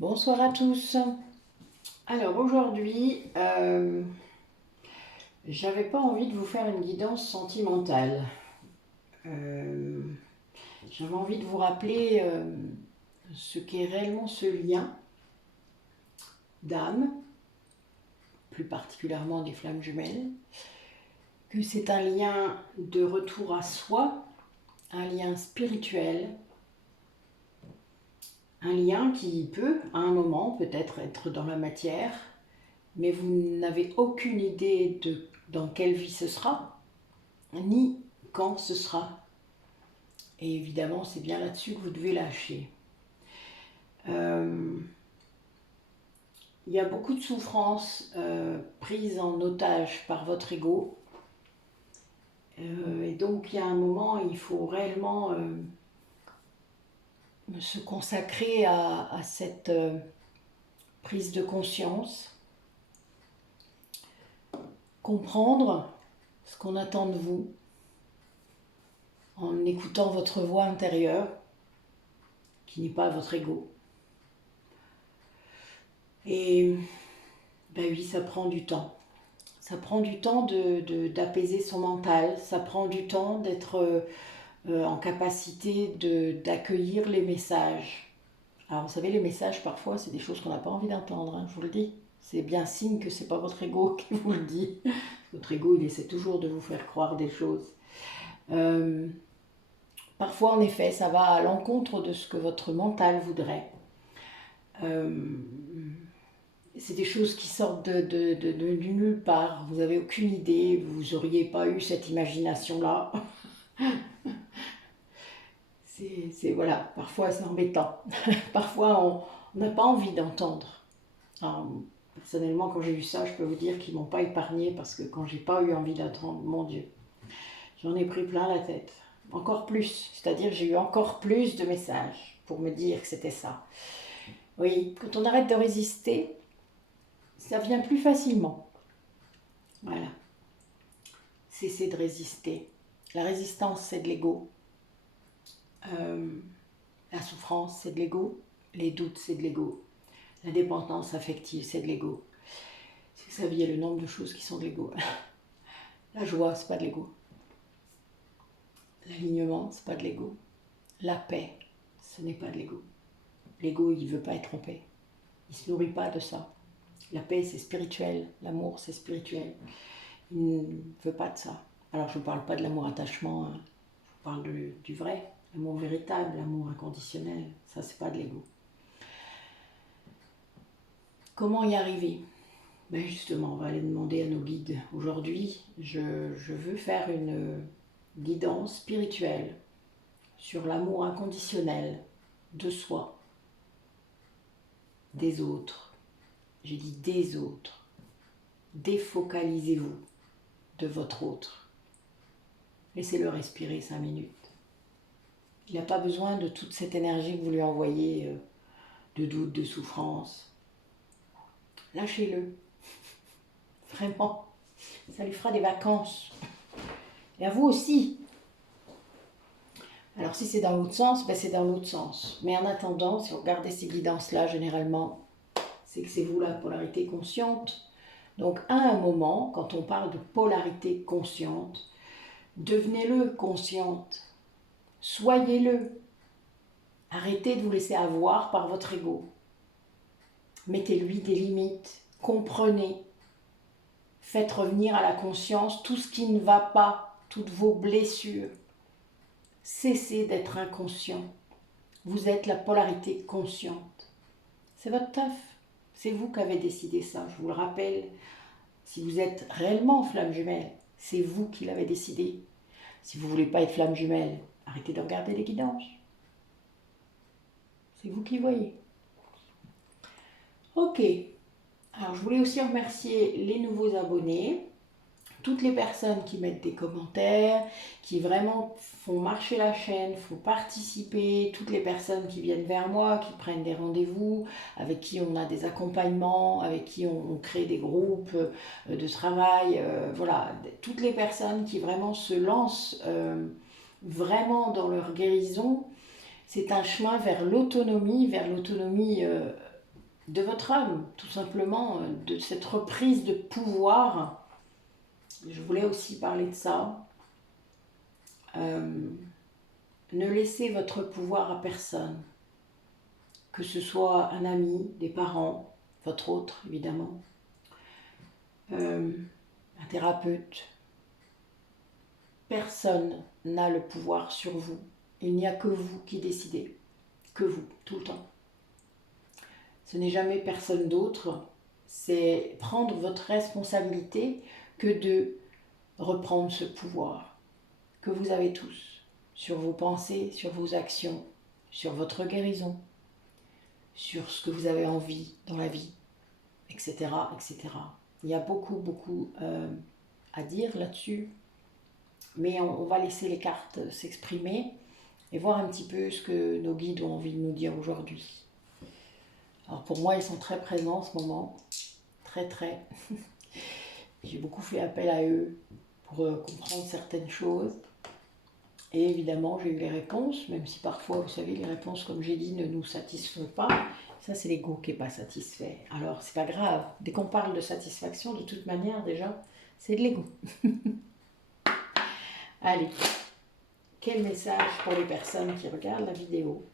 Bonsoir à tous. Alors aujourd'hui, j'avais pas envie de vous faire une guidance sentimentale. Euh, J'avais envie de vous rappeler ce qu'est réellement ce lien d'âme, plus particulièrement des flammes jumelles, que c'est un lien de retour à soi, un lien spirituel, un lien qui peut, à un moment, peut-être être dans la matière, mais vous n'avez aucune idée de dans quelle vie ce sera, ni quand ce sera. Et évidemment, c'est bien là-dessus que vous devez lâcher. Euh, il y a beaucoup de souffrances prises en otage par votre ego. Et donc, il y a un moment, il faut réellement se consacrer à cette prise de conscience, comprendre ce qu'on attend de vous en écoutant votre voix intérieure, qui n'est pas votre ego. Et ben oui, ça prend du temps. Ça prend du temps d'apaiser son mental, ça prend du temps d'être en capacité d'accueillir les messages. Alors vous savez, les messages parfois c'est des choses qu'on n'a pas envie d'entendre, hein, je vous le dis. C'est bien signe que c'est pas votre ego qui vous le dit. Votre ego il essaie toujours de vous faire croire des choses. Euh, Parfois en effet ça va à l'encontre de ce que votre mental voudrait. Euh, c'est des choses qui sortent de nulle part. Vous n'avez aucune idée, vous n'auriez pas eu cette imagination-là. Voilà, parfois c'est embêtant. Parfois on n'a pas envie d'entendre. Alors, personnellement, quand j'ai eu ça, je peux vous dire qu'ils m'ont pas épargné parce que quand j'ai pas eu envie d'entendre, mon Dieu, j'en ai pris plein la tête. Encore plus, c'est-à-dire j'ai eu encore plus de messages pour me dire que c'était ça. Oui, quand on arrête de résister, ça vient plus facilement. Voilà, cesser de résister. La résistance, c'est de l'ego. Euh, la souffrance, c'est de l'ego. Les doutes, c'est de l'ego. La dépendance affective, c'est de l'ego. Si vous saviez le nombre de choses qui sont de l'ego. La joie, c'est pas de l'ego. L'alignement, c'est pas de l'ego. La paix, ce n'est pas de l'ego. L'ego, il veut pas être en paix. Il se nourrit pas de ça. La paix, c'est spirituel. L'amour, c'est spirituel. Il ne veut pas de ça. Alors, je ne parle pas de l'amour attachement. Hein. Je parle du vrai. L'amour véritable, l'amour inconditionnel. Ça, c'est pas de l'ego. Comment y arriver? Ben justement, on va aller demander à nos guides. Aujourd'hui, je veux faire une guidance spirituelle sur l'amour inconditionnel de soi, des autres. J'ai dit des autres. Défocalisez-vous de votre autre. Laissez-le respirer 5 minutes. Il n'a pas besoin de toute cette énergie que vous lui envoyez, de doute, de souffrance. Lâchez-le. Vraiment. Ça lui fera des vacances. Et à vous aussi. Alors si c'est dans l'autre sens, ben c'est dans l'autre sens. Mais en attendant, si vous regardez ces guidances-là, généralement, c'est que c'est vous la polarité consciente. Donc à un moment, quand on parle de polarité consciente, devenez-le consciente. Soyez-le. Arrêtez de vous laisser avoir par votre ego. Mettez-lui des limites. Comprenez. Faites revenir à la conscience tout ce qui ne va pas, toutes vos blessures. Cessez d'être inconscient. Vous êtes la polarité consciente. C'est votre taf. C'est vous qui avez décidé ça, je vous le rappelle. Si vous êtes réellement flamme jumelle, c'est vous qui l'avez décidé. Si vous ne voulez pas être flamme jumelle, arrêtez de regarder les guidances. C'est vous qui voyez. Ok. Alors je voulais aussi remercier les nouveaux abonnés, toutes les personnes qui mettent des commentaires, qui vraiment font marcher la chaîne, font participer, toutes les personnes qui viennent vers moi, qui prennent des rendez-vous, avec qui on a des accompagnements, avec qui on crée des groupes de travail, voilà, toutes les personnes qui vraiment se lancent vraiment dans leur guérison. C'est un chemin vers l'autonomie de votre âme, tout simplement, de cette reprise de pouvoir. Je voulais aussi parler de ça. Ne laissez votre pouvoir à personne, que ce soit un ami, des parents, votre autre évidemment, un thérapeute. Personne n'a le pouvoir sur vous. Il n'y a que vous qui décidez, que vous, tout le temps. Ce n'est jamais personne d'autre. C'est prendre votre responsabilité que de reprendre ce pouvoir que vous avez tous sur vos pensées, sur vos actions, sur votre guérison, sur ce que vous avez envie dans la vie, etc., etc. Il y a beaucoup à dire là-dessus, mais on va laisser les cartes s'exprimer et voir un petit peu ce que nos guides ont envie de nous dire aujourd'hui. Alors pour moi, ils sont très présents en ce moment, très. J'ai beaucoup fait appel à eux pour comprendre certaines choses. Et évidemment, j'ai eu les réponses, même si parfois, vous savez, les réponses, comme j'ai dit, ne nous satisfont pas. Ça, c'est l'ego qui n'est pas satisfait. Alors, c'est pas grave. Dès qu'on parle de satisfaction, de toute manière, déjà, c'est de l'ego. Allez, quel message pour les personnes qui regardent la vidéo?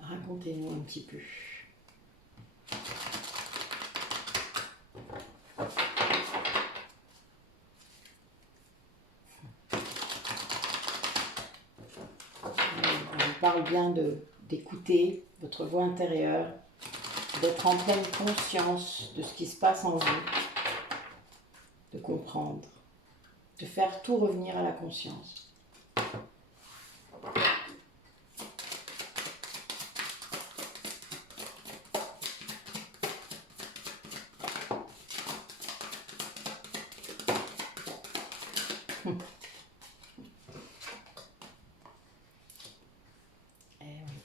Racontez-nous un petit peu. On vous parle bien d'écouter votre voix intérieure, d'être en pleine conscience de ce qui se passe en vous, de comprendre, de faire tout revenir à la conscience. Eh oui,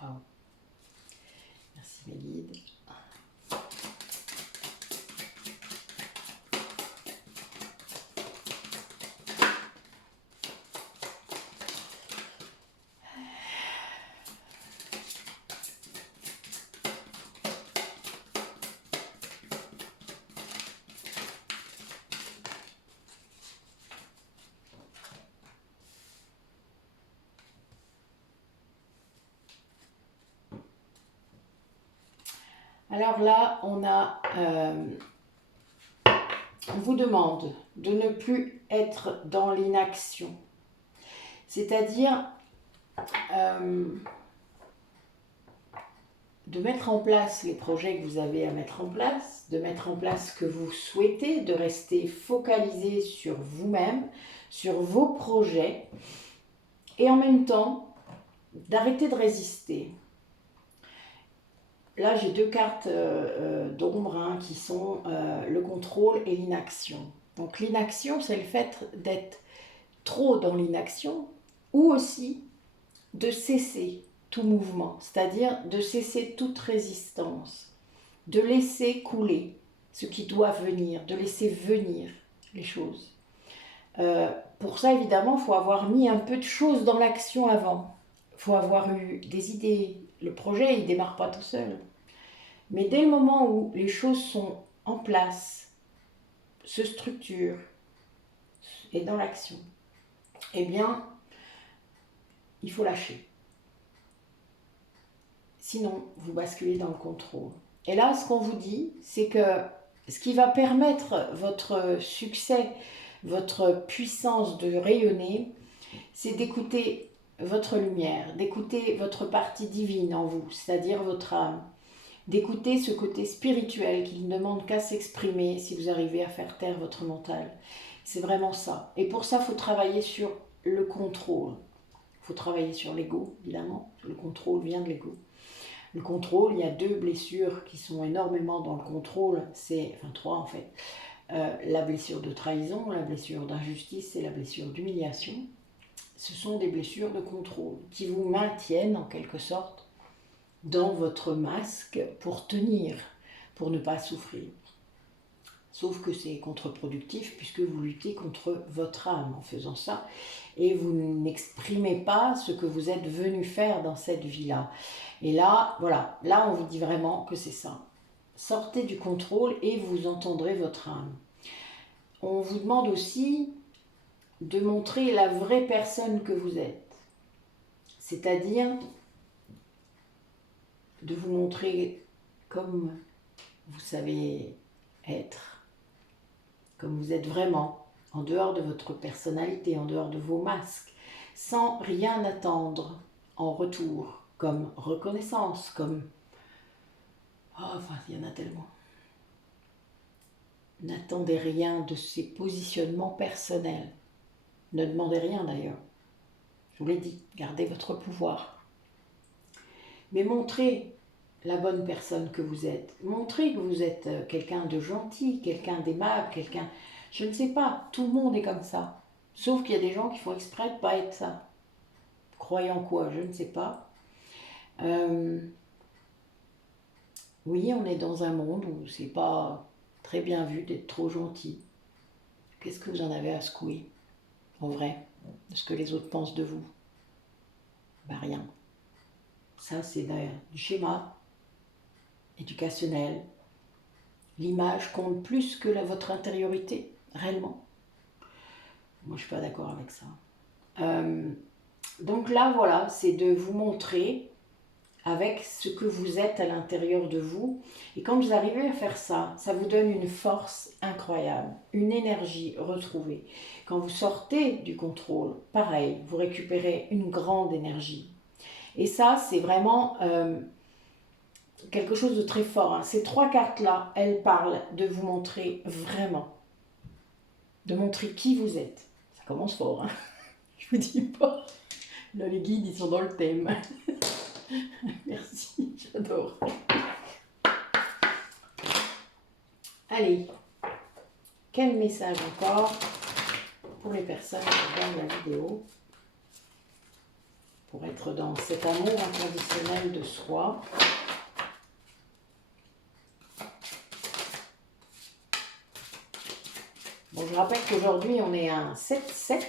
wow. Merci mes guides. Alors là, on vous demande de ne plus être dans l'inaction. C'est-à-dire de mettre en place les projets que vous avez à mettre en place, de mettre en place ce que vous souhaitez, de rester focalisé sur vous-même, sur vos projets, et en même temps, d'arrêter de résister. Là, j'ai deux cartes d'ombre qui sont le contrôle et l'inaction. Donc l'inaction, c'est le fait d'être trop dans l'inaction ou aussi de cesser tout mouvement, c'est-à-dire de cesser toute résistance, de laisser couler ce qui doit venir, de laisser venir les choses. Pour ça, évidemment, il faut avoir mis un peu de choses dans l'action avant. Il faut avoir eu des idées. Le projet, il ne démarre pas tout seul. Mais dès le moment où les choses sont en place, se structurent et dans l'action, eh bien, il faut lâcher. Sinon, vous basculez dans le contrôle. Et là, ce qu'on vous dit, c'est que ce qui va permettre votre succès, votre puissance de rayonner, c'est d'écouter votre lumière, d'écouter votre partie divine en vous, c'est-à-dire votre âme, d'écouter ce côté spirituel qui ne demande qu'à s'exprimer si vous arrivez à faire taire votre mental. C'est vraiment ça. Et pour ça, il faut travailler sur le contrôle. Il faut travailler sur l'ego, évidemment. Le contrôle vient de l'ego. Le contrôle, il y a deux blessures qui sont énormément dans le contrôle, enfin trois en fait. La blessure de trahison, la blessure d'injustice et la blessure d'humiliation. Ce sont des blessures de contrôle qui vous maintiennent en quelque sorte dans votre masque pour tenir, pour ne pas souffrir. Sauf que c'est contre-productif puisque vous luttez contre votre âme en faisant ça et vous n'exprimez pas ce que vous êtes venu faire dans cette vie-là. Et là, voilà, là on vous dit vraiment que c'est ça. Sortez du contrôle et vous entendrez votre âme. On vous demande aussi de montrer la vraie personne que vous êtes. C'est-à-dire de vous montrer comme vous savez être, comme vous êtes vraiment, en dehors de votre personnalité, en dehors de vos masques, sans rien attendre en retour, comme reconnaissance, comme... Oh, enfin, il y en a tellement. N'attendez rien de ces positionnements personnels. Ne demandez rien d'ailleurs. Je vous l'ai dit, gardez votre pouvoir. Mais montrez la bonne personne que vous êtes. Montrez que vous êtes quelqu'un de gentil, quelqu'un d'aimable, quelqu'un... Je ne sais pas, tout le monde est comme ça. Sauf qu'il y a des gens qui font exprès de ne pas être ça. Croyant quoi, je ne sais pas. Oui, on est dans un monde où c'est pas très bien vu d'être trop gentil. Qu'est-ce que vous en avez à secouer, en vrai, de ce que les autres pensent de vous? Ben rien. Ça, c'est du schéma éducationnel. L'image compte plus que votre intériorité, réellement. Moi, je ne suis pas d'accord avec ça. Donc là, voilà, c'est de vous montrer avec ce que vous êtes à l'intérieur de vous. Et quand vous arrivez à faire ça, ça vous donne une force incroyable, une énergie retrouvée. Quand vous sortez du contrôle, pareil, vous récupérez une grande énergie. Et ça, c'est vraiment quelque chose de très fort. Hein. Ces 3 cartes-là, elles parlent de vous montrer vraiment, de montrer qui vous êtes. Ça commence fort, hein. Je vous dis pas. Là, les guides, ils sont dans le thème. Merci, j'adore. Allez, quel message encore pour les personnes qui regardent la vidéo pour être dans cet amour inconditionnel de soi. Bon, je rappelle qu'aujourd'hui, on est un 7-7.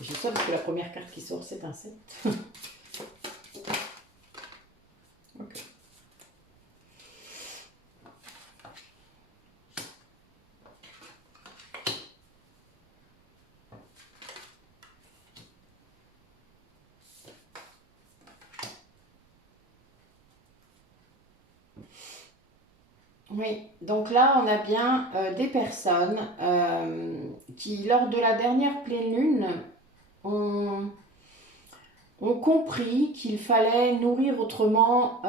Je dis ça parce que la première carte qui sort, c'est un 7. Ok. Oui, donc là, on a bien des personnes qui, lors de la dernière pleine lune, ont compris qu'il fallait nourrir autrement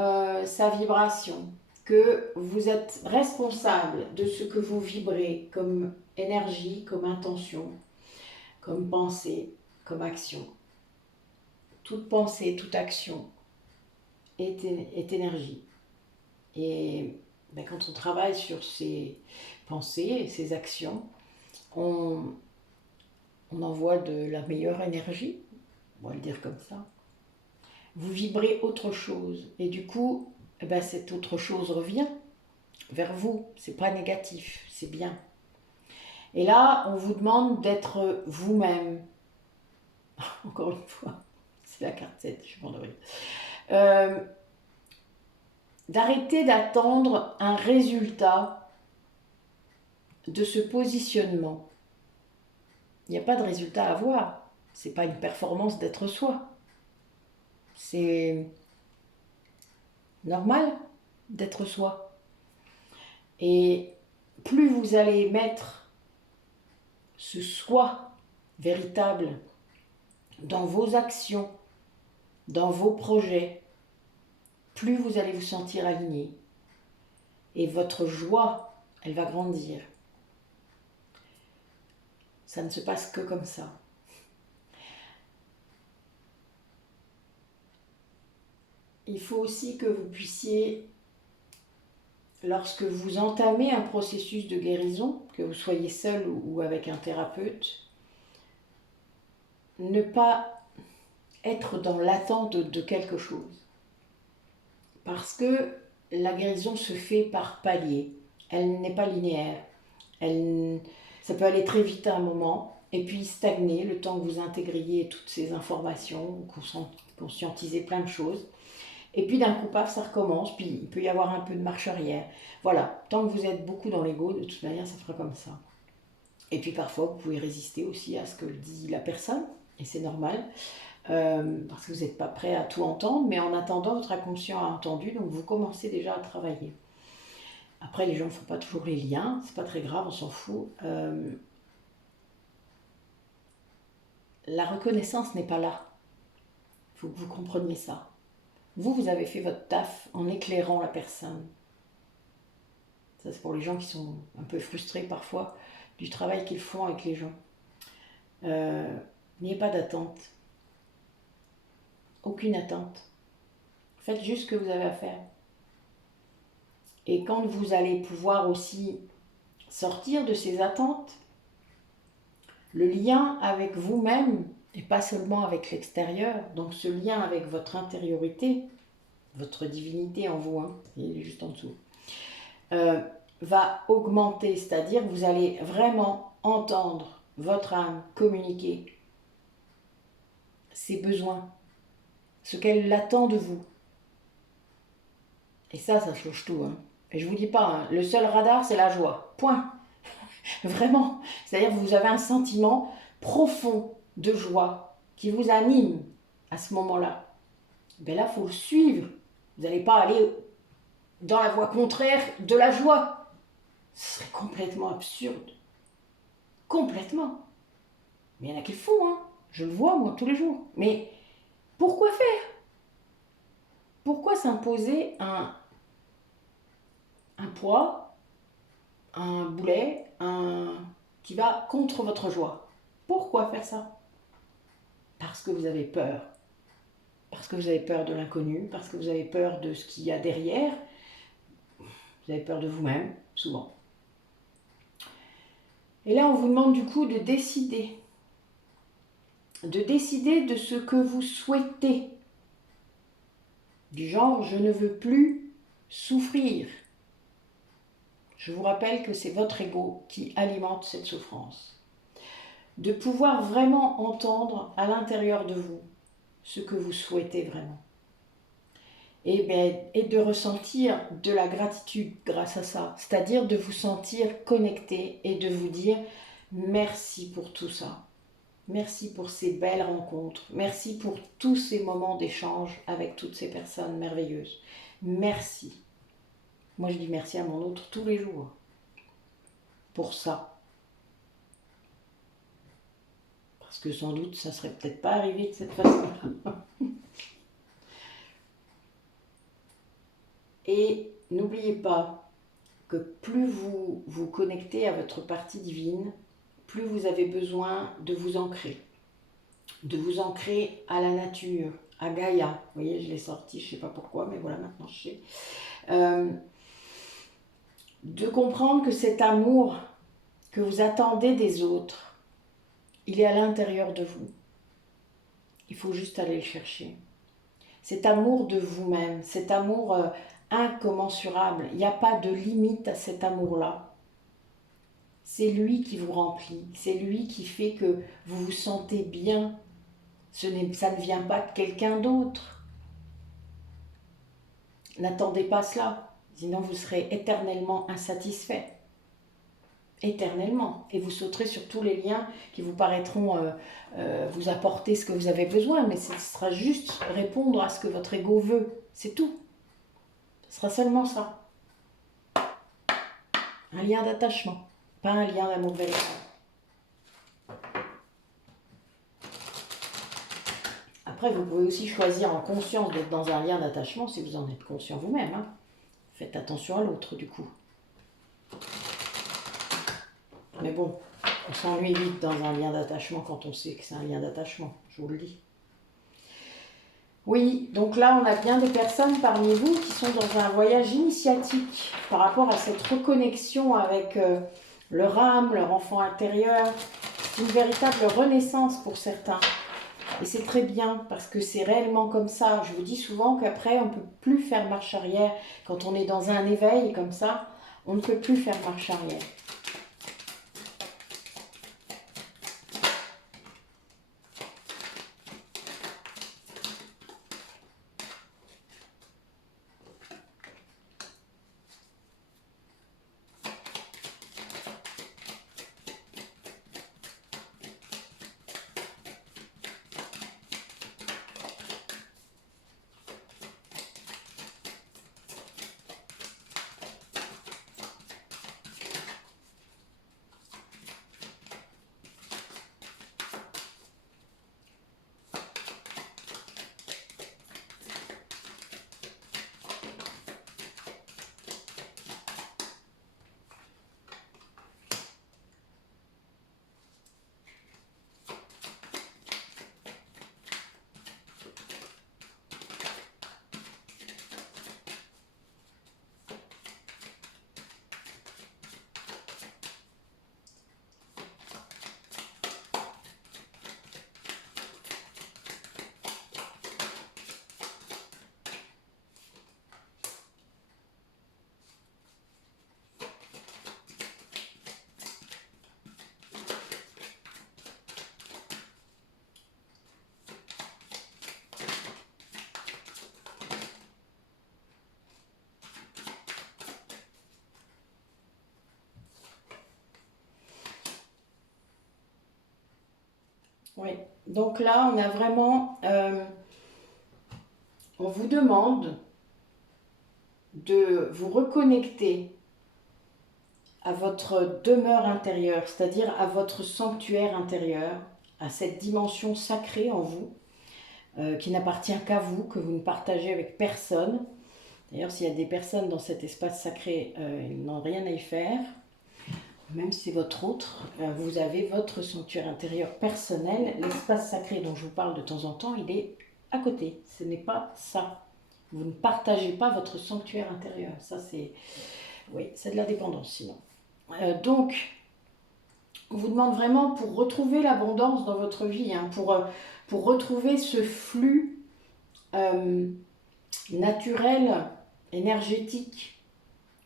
sa vibration, que vous êtes responsable de ce que vous vibrez comme énergie, comme intention, comme pensée, comme action. Toute pensée, toute action est énergie. Et ben, quand on travaille sur ces pensées, ces actions, on envoie de la meilleure énergie, on va le dire comme ça. Vous vibrez autre chose et du coup, eh ben, cette autre chose revient vers vous. C'est pas négatif, c'est bien. Et là, on vous demande d'être vous-même. Encore une fois, c'est la carte 7, je m'en d'arrêter d'attendre un résultat de ce positionnement. Il n'y a pas de résultat à avoir. C'est pas une performance d'être soi. C'est normal d'être soi. Et plus vous allez mettre ce soi véritable dans vos actions, dans vos projets, plus vous allez vous sentir aligné. Et votre joie, elle va grandir. Ça ne se passe que comme ça. Il faut aussi que vous puissiez, lorsque vous entamez un processus de guérison, que vous soyez seul ou avec un thérapeute, ne pas être dans l'attente de quelque chose. Parce que la guérison se fait par paliers. elle n'est pas linéaire. Ça peut aller très vite à un moment, et puis stagner le temps que vous intégriez toutes ces informations, conscientisez plein de choses. Et puis d'un coup, paf, ça recommence, puis il peut y avoir un peu de marche arrière. Voilà, tant que vous êtes beaucoup dans l'ego, de toute manière, ça fera comme ça. Et puis parfois, vous pouvez résister aussi à ce que dit la personne, et c'est normal, parce que vous n'êtes pas prêt à tout entendre, mais en attendant, votre inconscient a entendu, donc vous commencez déjà à travailler. Après, les gens ne font pas toujours les liens, c'est pas très grave, on s'en fout. La reconnaissance n'est pas là. Il faut que vous compreniez ça. Vous avez fait votre taf en éclairant la personne. Ça, c'est pour les gens qui sont un peu frustrés parfois du travail qu'ils font avec les gens. N'ayez pas d'attente. Aucune attente. Faites juste ce que vous avez à faire. Et quand vous allez pouvoir aussi sortir de ces attentes, le lien avec vous-même, et pas seulement avec l'extérieur, donc ce lien avec votre intériorité, votre divinité en vous, hein, il est juste en dessous, va augmenter, c'est-à-dire que vous allez vraiment entendre votre âme communiquer ses besoins, ce qu'elle attend de vous. Et ça change tout. Hein. Et je vous dis pas, hein, le seul radar, c'est la joie. Point. Vraiment. C'est-à-dire que vous avez un sentiment profond de joie qui vous anime à ce moment-là. Ben là, il faut le suivre. Vous n'allez pas aller dans la voie contraire de la joie. Ce serait complètement absurde. Complètement. Mais il y en a qui le font, hein. Je le vois, moi, tous les jours. Mais pourquoi faire? Pourquoi s'imposer un poids, un boulet, qui va contre votre joie? Pourquoi faire ça? Parce que vous avez peur. Parce que vous avez peur de l'inconnu, parce que vous avez peur de ce qu'il y a derrière. Vous avez peur de vous-même, souvent. Et là, on vous demande du coup de décider. De décider de ce que vous souhaitez. Du genre, je ne veux plus souffrir. Je vous rappelle que c'est votre ego qui alimente cette souffrance. De pouvoir vraiment entendre à l'intérieur de vous ce que vous souhaitez vraiment. Et de ressentir de la gratitude grâce à ça. C'est-à-dire de vous sentir connecté et de vous dire merci pour tout ça. Merci pour ces belles rencontres. Merci pour tous ces moments d'échange avec toutes ces personnes merveilleuses. Merci. Moi, je dis merci à mon autre tous les jours pour ça. Parce que sans doute, ça ne serait peut-être pas arrivé de cette façon-là. Et n'oubliez pas que plus vous vous connectez à votre partie divine, plus vous avez besoin de vous ancrer. De vous ancrer à la nature, à Gaïa. Vous voyez, je l'ai sorti, je ne sais pas pourquoi, mais voilà, maintenant je sais. De comprendre que cet amour que vous attendez des autres, il est à l'intérieur de vous. Il faut juste aller le chercher. Cet amour de vous-même, cet amour incommensurable, il n'y a pas de limite à cet amour-là. C'est lui qui vous remplit, c'est lui qui fait que vous vous sentez bien. Ça ne vient pas de quelqu'un d'autre. N'attendez pas cela, sinon vous serez éternellement insatisfait. Éternellement. Et vous sauterez sur tous les liens qui vous paraîtront vous apporter ce que vous avez besoin, mais ce sera juste répondre à ce que votre ego veut. C'est tout. Ce sera seulement ça. Un lien d'attachement, pas un lien d'amour véritable. Après, vous pouvez aussi choisir en conscience d'être dans un lien d'attachement si vous en êtes conscient vous-même. Hein. Faites attention à l'autre, du coup. Mais bon, on s'ennuie vite dans un lien d'attachement quand on sait que c'est un lien d'attachement, je vous le dis. Oui, donc là, on a bien des personnes parmi vous qui sont dans un voyage initiatique par rapport à cette reconnexion avec leur âme, leur enfant intérieur. C'est une véritable renaissance pour certains. Et c'est très bien parce que c'est réellement comme ça. Je vous dis souvent qu'après, on ne peut plus faire marche arrière quand on est dans un éveil comme ça. On ne peut plus faire marche arrière. Oui, donc là, on a vraiment, on vous demande de vous reconnecter à votre demeure intérieure, c'est-à-dire à votre sanctuaire intérieur, à cette dimension sacrée en vous, qui n'appartient qu'à vous, que vous ne partagez avec personne. D'ailleurs, s'il y a des personnes dans cet espace sacré, ils n'ont rien à y faire. Même si c'est votre autre, vous avez votre sanctuaire intérieur personnel. L'espace sacré dont je vous parle de temps en temps, il est à côté. Ce n'est pas ça. Vous ne partagez pas votre sanctuaire intérieur. Ça, c'est... Oui, c'est de la dépendance sinon. Donc, on vous demande vraiment pour retrouver l'abondance dans votre vie, hein, pour retrouver ce flux naturel, énergétique,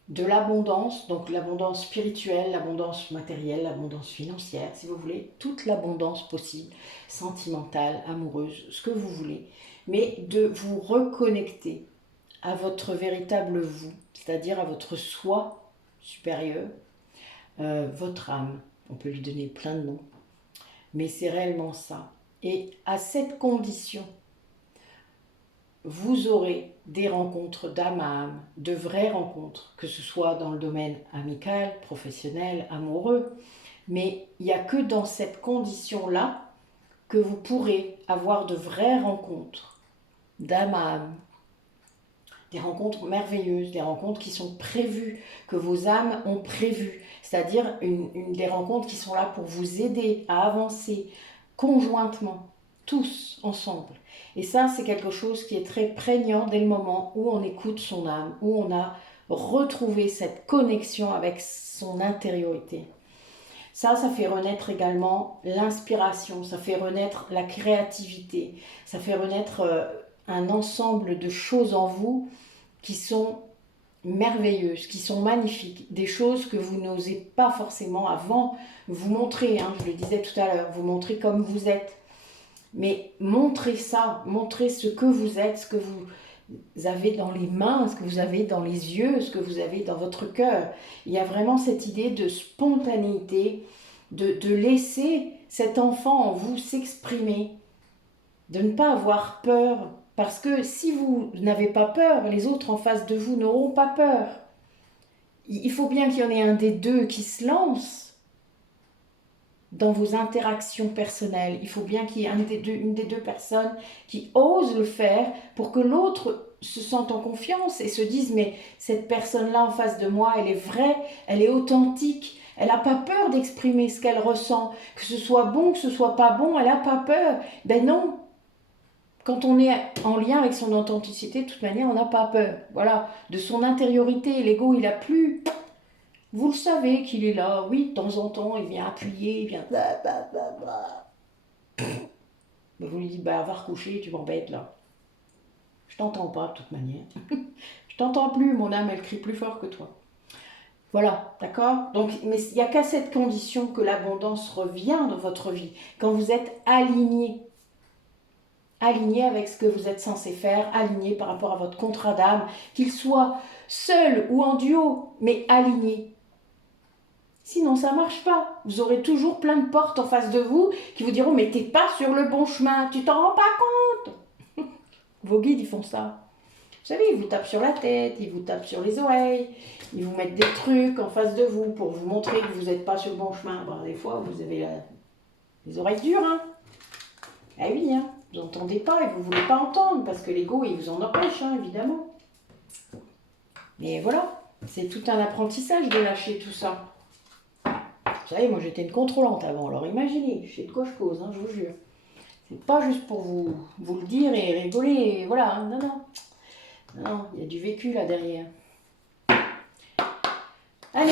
de l'abondance, donc l'abondance spirituelle, l'abondance matérielle, l'abondance financière, si vous voulez, toute l'abondance possible, sentimentale, amoureuse, ce que vous voulez, mais de vous reconnecter à votre véritable vous, c'est-à-dire à votre soi supérieur, votre âme, on peut lui donner plein de noms, mais c'est réellement ça. Et à cette condition, vous aurez des rencontres d'âme à âme, de vraies rencontres, que ce soit dans le domaine amical, professionnel, amoureux. Mais il n'y a que dans cette condition-là que vous pourrez avoir de vraies rencontres d'âme à âme. Des rencontres merveilleuses, des rencontres qui sont prévues, que vos âmes ont prévues. C'est-à-dire des rencontres qui sont là pour vous aider à avancer conjointement, tous ensemble. Et ça, c'est quelque chose qui est très prégnant dès le moment où on écoute son âme, où on a retrouvé cette connexion avec son intériorité. Ça fait renaître également l'inspiration, ça fait renaître la créativité, ça fait renaître un ensemble de choses en vous qui sont merveilleuses, qui sont magnifiques, des choses que vous n'osez pas forcément avant vous montrer, hein, je le disais tout à l'heure, vous montrer comme vous êtes. Mais montrez ça, montrez ce que vous êtes, ce que vous avez dans les mains, ce que vous avez dans les yeux, ce que vous avez dans votre cœur. Il y a vraiment cette idée de spontanéité, de laisser cet enfant en vous s'exprimer, de ne pas avoir peur. Parce que si vous n'avez pas peur, les autres en face de vous n'auront pas peur. Il faut bien qu'il y en ait un des deux qui se lance dans vos interactions personnelles. Il faut bien qu'il y ait une des deux personnes qui ose le faire pour que l'autre se sente en confiance et se dise mais cette personne-là en face de moi, elle est vraie, elle est authentique, elle n'a pas peur d'exprimer ce qu'elle ressent, que ce soit bon, que ce soit pas bon, elle n'a pas peur. Ben non, quand on est en lien avec son authenticité, de toute manière, on n'a pas peur. Voilà, de son intériorité, l'ego, il a plus... Vous le savez qu'il est là, oui, de temps en temps, il vient appuyer, il vient... Mais vous lui dites, bah, va recoucher, tu m'embêtes là. Je t'entends pas, de toute manière. Je t'entends plus, mon âme, elle crie plus fort que toi. Voilà, d'accord? Donc, mais il n'y a qu'à cette condition que l'abondance revient dans votre vie, quand vous êtes aligné. Aligné avec ce que vous êtes censé faire, aligné par rapport à votre contrat d'âme, qu'il soit seul ou en duo, mais aligné. Sinon, ça ne marche pas. Vous aurez toujours plein de portes en face de vous qui vous diront « Mais t'es pas sur le bon chemin, tu t'en rends pas compte ?» Vos guides, ils font ça. Vous savez, ils vous tapent sur la tête, ils vous tapent sur les oreilles, ils vous mettent des trucs en face de vous pour vous montrer que vous n'êtes pas sur le bon chemin. Bon, des fois, vous avez les oreilles dures, hein. Ah oui, hein. Vous n'entendez pas et vous ne voulez pas entendre parce que l'ego, il vous en empêche, hein, évidemment. Mais voilà, c'est tout un apprentissage de lâcher tout ça. Vous savez, moi j'étais une contrôlante avant, alors imaginez, je sais de quoi je cause, hein, je vous jure. C'est pas juste pour vous le dire et rigoler, et voilà, hein, non, non. Non, il y a du vécu là derrière. Allez,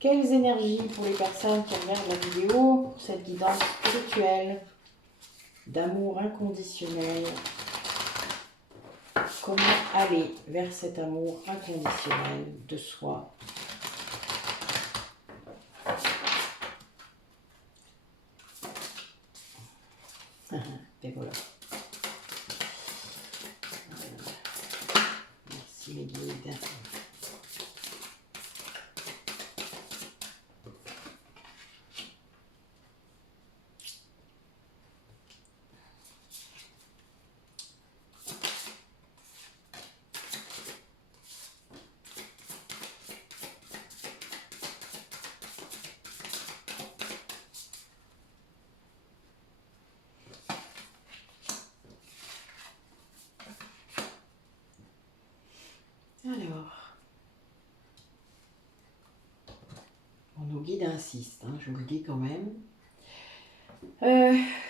quelles énergies pour les personnes qui regardent la vidéo pour cette guidance spirituelle d'amour inconditionnel? Comment aller vers cet amour inconditionnel de soi? Et voilà. Merci mes guides. Alors, nos guides insistent, hein, je vous le dis quand même.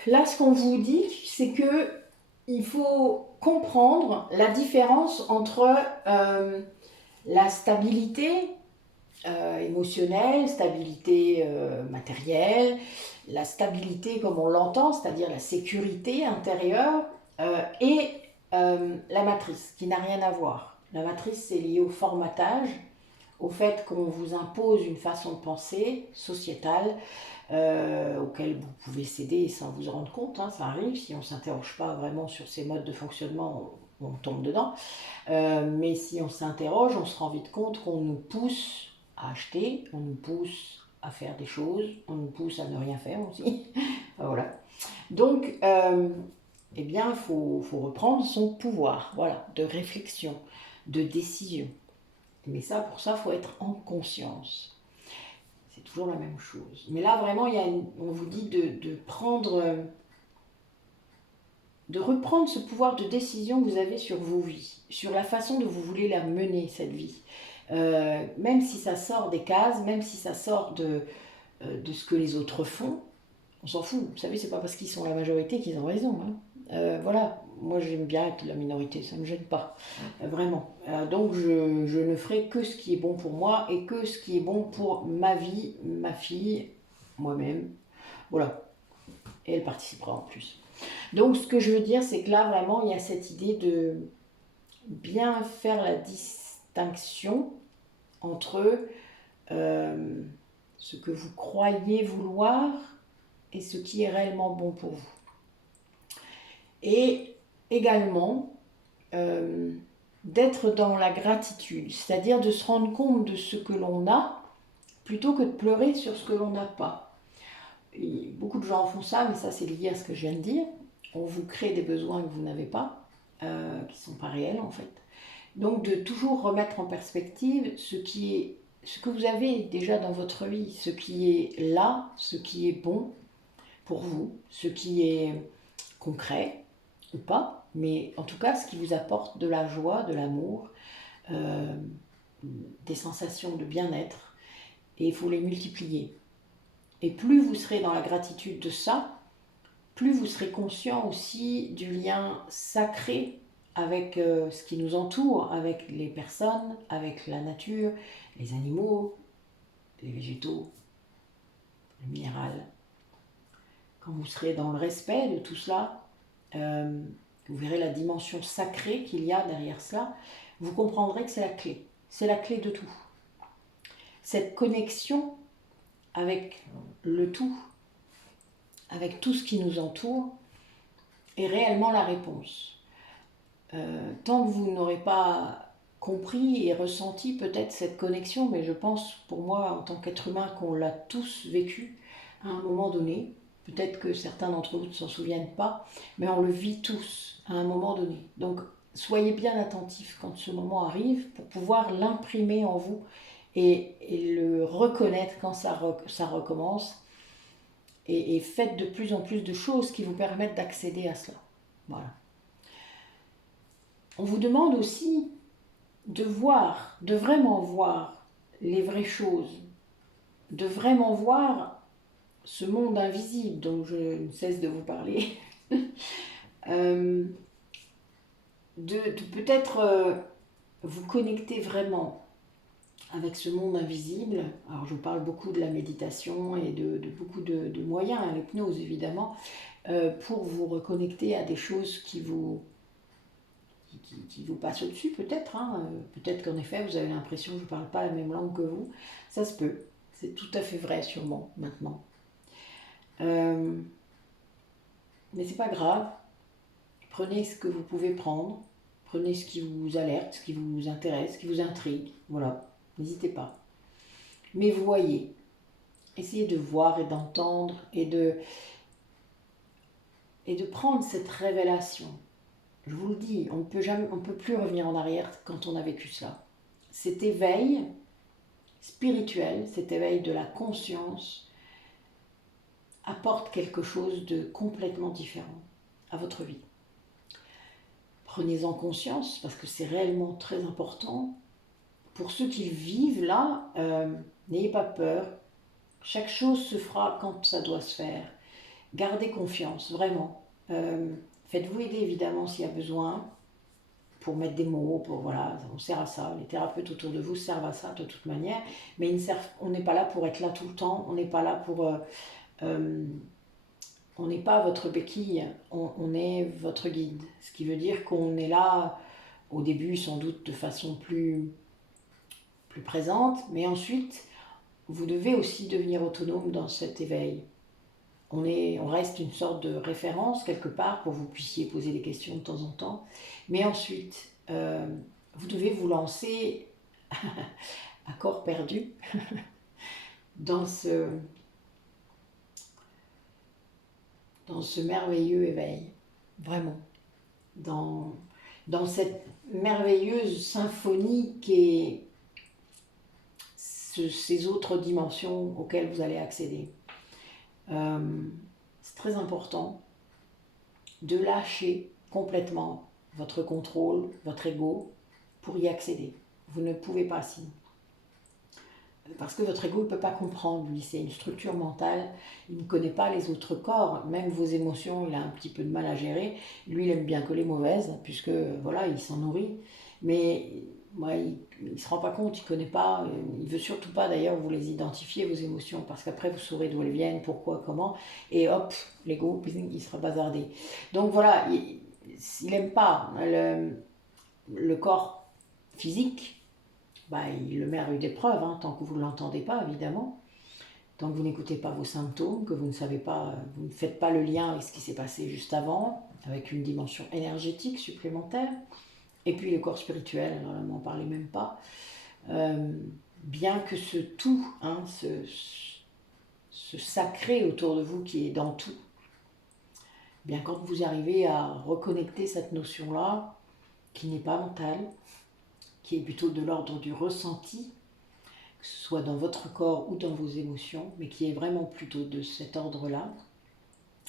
Là, ce qu'on vous dit, c'est que il faut comprendre la différence entre la stabilité émotionnelle, stabilité matérielle, la stabilité comme on l'entend, c'est-à-dire la sécurité intérieure, et la matrice, qui n'a rien à voir. La matrice, c'est lié au formatage, au fait qu'on vous impose une façon de penser sociétale, auquel vous pouvez céder sans vous en rendre compte, hein, ça arrive, si on ne s'interroge pas vraiment sur ces modes de fonctionnement, on tombe dedans. Mais si on s'interroge, on se rend vite compte qu'on nous pousse à acheter, on nous pousse à faire des choses, on nous pousse à ne rien faire aussi. Enfin, voilà. Donc, eh bien, il faut reprendre son pouvoir, voilà, de réflexion, de décision. Mais ça, pour ça, il faut être en conscience. C'est toujours la même chose. Mais là, vraiment, on vous dit de reprendre ce pouvoir de décision que vous avez sur vos vies, sur la façon dont vous voulez la mener, cette vie. Même si ça sort des cases, même si ça sort de ce que les autres font, on s'en fout. Vous savez, c'est pas parce qu'ils sont la majorité qu'ils ont raison, hein. Voilà, moi j'aime bien être la minorité, ça ne me gêne pas, vraiment. Donc je ne ferai que ce qui est bon pour moi et que ce qui est bon pour ma vie, ma fille, moi-même. Voilà, et elle participera en plus. Donc ce que je veux dire, c'est que là vraiment il y a cette idée de bien faire la distinction entre ce que vous croyez vouloir et ce qui est réellement bon pour vous. Et également d'être dans la gratitude, c'est-à-dire de se rendre compte de ce que l'on a plutôt que de pleurer sur ce que l'on n'a pas. Et beaucoup de gens font ça, mais ça c'est lié à ce que je viens de dire. On vous crée des besoins que vous n'avez pas, qui ne sont pas réels en fait. Donc de toujours remettre en perspective ce que vous avez déjà dans votre vie, ce qui est là, ce qui est bon pour vous, ce qui est concret ou pas, mais en tout cas ce qui vous apporte de la joie, de l'amour, des sensations de bien-être, et il faut les multiplier. Et plus vous serez dans la gratitude de ça, plus vous serez conscient aussi du lien sacré avec ce qui nous entoure, avec les personnes, avec la nature, les animaux, les végétaux, le minéral. Quand vous serez dans le respect de tout cela, vous verrez la dimension sacrée qu'il y a derrière cela, vous comprendrez que c'est la clé. C'est la clé de tout. cette connexion avec le tout, avec tout ce qui nous entoure, est réellement la réponse. Tant que vous n'aurez pas compris et ressenti peut-être cette connexion, mais je pense pour moi en tant qu'être humain qu'on l'a tous vécu à un moment donné, peut-être que certains d'entre vous ne s'en souviennent pas, mais on le vit tous à un moment donné. Donc soyez bien attentifs quand ce moment arrive pour pouvoir l'imprimer en vous et le reconnaître quand ça recommence. Et faites de plus en plus de choses qui vous permettent d'accéder à cela. Voilà. On vous demande aussi de voir, de vraiment voir les vraies choses, de vraiment voir ce monde invisible dont je ne cesse de vous parler, de peut-être vous connecter vraiment avec ce monde invisible. Alors je parle beaucoup de la méditation et de beaucoup de moyens, hein, l'hypnose évidemment, pour vous reconnecter à des choses qui vous passent au-dessus peut-être. Hein. Peut-être qu'en effet vous avez l'impression que je ne parle pas la même langue que vous. Ça se peut. C'est tout à fait vrai sûrement maintenant. Mais c'est pas grave. Prenez ce que vous pouvez prendre. Prenez ce qui vous alerte, ce qui vous intéresse, ce qui vous intrigue. Voilà. N'hésitez pas. Mais voyez. Essayez de voir et d'entendre et de prendre cette révélation. Je vous le dis, on ne peut plus revenir en arrière quand on a vécu ça. Cet éveil spirituel, cet éveil de la conscience, apporte quelque chose de complètement différent à votre vie. Prenez-en conscience parce que c'est réellement très important. Pour ceux qui le vivent là, n'ayez pas peur. Chaque chose se fera quand ça doit se faire. Gardez confiance, vraiment. Faites-vous aider évidemment s'il y a besoin pour mettre des mots, voilà, on sert à ça. Les thérapeutes autour de vous servent à ça de toute manière, mais on n'est pas là pour être là tout le temps. On n'est pas là pour on n'est pas votre béquille, on est votre guide. Ce qui veut dire qu'on est là au début sans doute de façon plus présente, mais ensuite vous devez aussi devenir autonome dans cet éveil. On reste une sorte de référence quelque part pour que vous puissiez poser des questions de temps en temps, mais ensuite vous devez vous lancer à corps perdu dans ce merveilleux éveil, vraiment, dans cette merveilleuse symphonie qui est ces autres dimensions auxquelles vous allez accéder. C'est très important de lâcher complètement votre contrôle, votre ego, pour y accéder. Vous ne pouvez pas sinon. Parce que votre ego ne peut pas comprendre, lui, c'est une structure mentale, il ne connaît pas les autres corps, même vos émotions, il a un petit peu de mal à gérer. Lui, il aime bien que les mauvaises, puisque voilà, il s'en nourrit, mais il ne se rend pas compte, il ne connaît pas, il ne veut surtout pas d'ailleurs vous les identifier, vos émotions, parce qu'après vous saurez d'où elles viennent, pourquoi, comment, et hop, l'ego, il sera bazardé. Donc voilà, il n'aime pas le corps physique. Il le met à rude épreuve, hein, tant que vous ne l'entendez pas, évidemment. Tant que vous n'écoutez pas vos symptômes, que vous ne savez pas, vous ne faites pas le lien avec ce qui s'est passé juste avant, avec une dimension énergétique supplémentaire. Et puis le corps spirituel, alors là, n'en parlez même pas. Bien que ce tout, hein, ce sacré autour de vous qui est dans tout, bien quand vous arrivez à reconnecter cette notion-là, qui n'est pas mentale, qui est plutôt de l'ordre du ressenti, que ce soit dans votre corps ou dans vos émotions, mais qui est vraiment plutôt de cet ordre-là,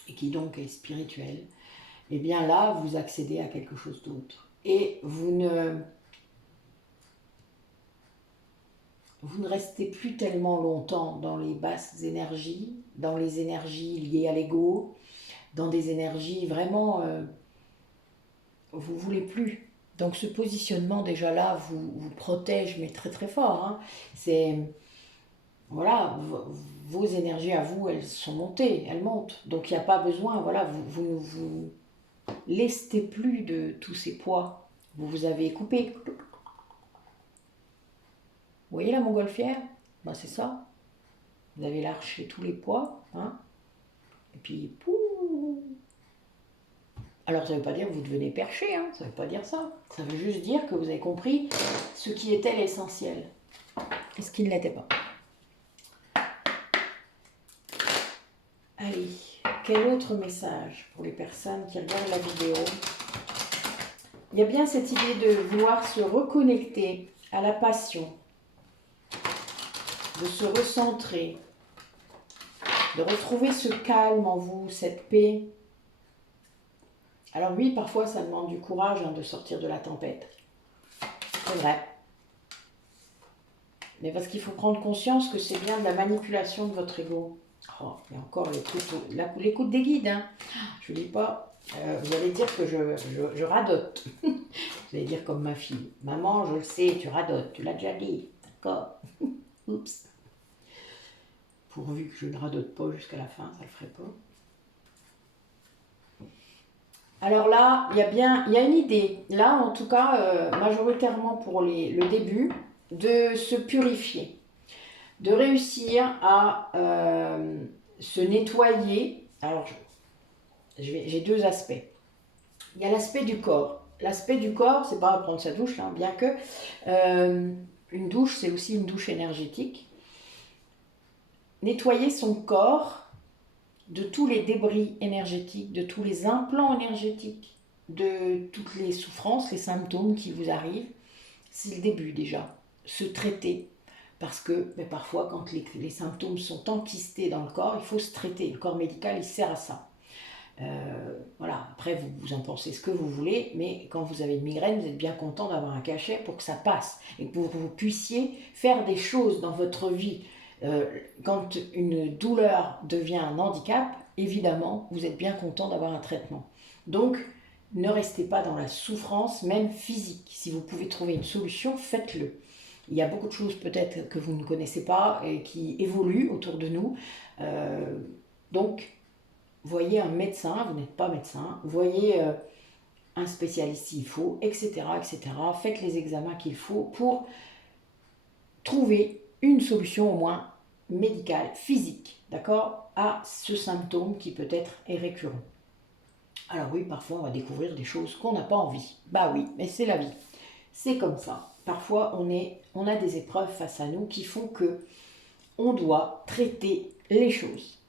et qui donc est spirituel, et bien là, vous accédez à quelque chose d'autre. Et vous ne restez plus tellement longtemps dans les basses énergies, dans les énergies liées à l'ego, dans des énergies vraiment... vous ne voulez plus. Donc ce positionnement déjà là vous protège, mais très très fort. Hein. C'est... Voilà, vos énergies à vous, elles sont montées, elles montent. Donc il n'y a pas besoin, voilà, vous ne vous lestez plus de tous ces poids. Vous avez coupé. Vous voyez la montgolfière ? Ben, c'est ça. Vous avez lâché tous les poids, hein, et puis, pouh. Alors, ça ne veut pas dire que vous devenez perché, hein, ça ne veut pas dire ça. Ça veut juste dire que vous avez compris ce qui était l'essentiel et ce qui ne l'était pas. Allez, quel autre message pour les personnes qui regardent la vidéo? Il y a bien cette idée de vouloir se reconnecter à la passion, de se recentrer, de retrouver ce calme en vous, cette paix. Alors oui, parfois ça demande du courage, hein, de sortir de la tempête. C'est vrai. Mais parce qu'il faut prendre conscience que c'est bien de la manipulation de votre ego. Oh, et encore l'écoute des guides. Hein. Je ne dis pas, vous allez dire que je radote. Vous allez dire comme ma fille. Maman, je le sais, tu radotes, tu l'as déjà dit. D'accord. Oups. Pourvu que je ne radote pas jusqu'à la fin, ça ne le ferait pas. Alors là, il y a une idée. Là, en tout cas, majoritairement pour le début, de se purifier. De réussir à se nettoyer. Alors, j'ai deux aspects. Il y a l'aspect du corps. L'aspect du corps, c'est pas prendre sa douche, hein, bien que une douche, c'est aussi une douche énergétique. Nettoyer son corps de tous les débris énergétiques, de tous les implants énergétiques, de toutes les souffrances, les symptômes qui vous arrivent. C'est le début déjà. Se traiter. Parce que parfois, quand les symptômes sont enquistés dans le corps, il faut se traiter. Le corps médical, il sert à ça. Voilà. Après, vous en pensez ce que vous voulez, mais quand vous avez une migraine, vous êtes bien content d'avoir un cachet pour que ça passe et pour que vous puissiez faire des choses dans votre vie. Quand une douleur devient un handicap, évidemment, vous êtes bien content d'avoir un traitement. Donc, ne restez pas dans la souffrance, même physique. Si vous pouvez trouver une solution, faites-le. Il y a beaucoup de choses peut-être que vous ne connaissez pas et qui évoluent autour de nous. Donc, voyez un médecin, vous n'êtes pas médecin, voyez un spécialiste s'il faut, etc., etc. Faites les examens qu'il faut pour trouver une solution au moins médicale, physique, d'accord, à ce symptôme qui peut-être est récurrent. Alors oui, parfois on va découvrir des choses qu'on n'a pas envie. Bah oui, mais c'est la vie. C'est comme ça. Parfois on a des épreuves face à nous qui font que on doit traiter les choses.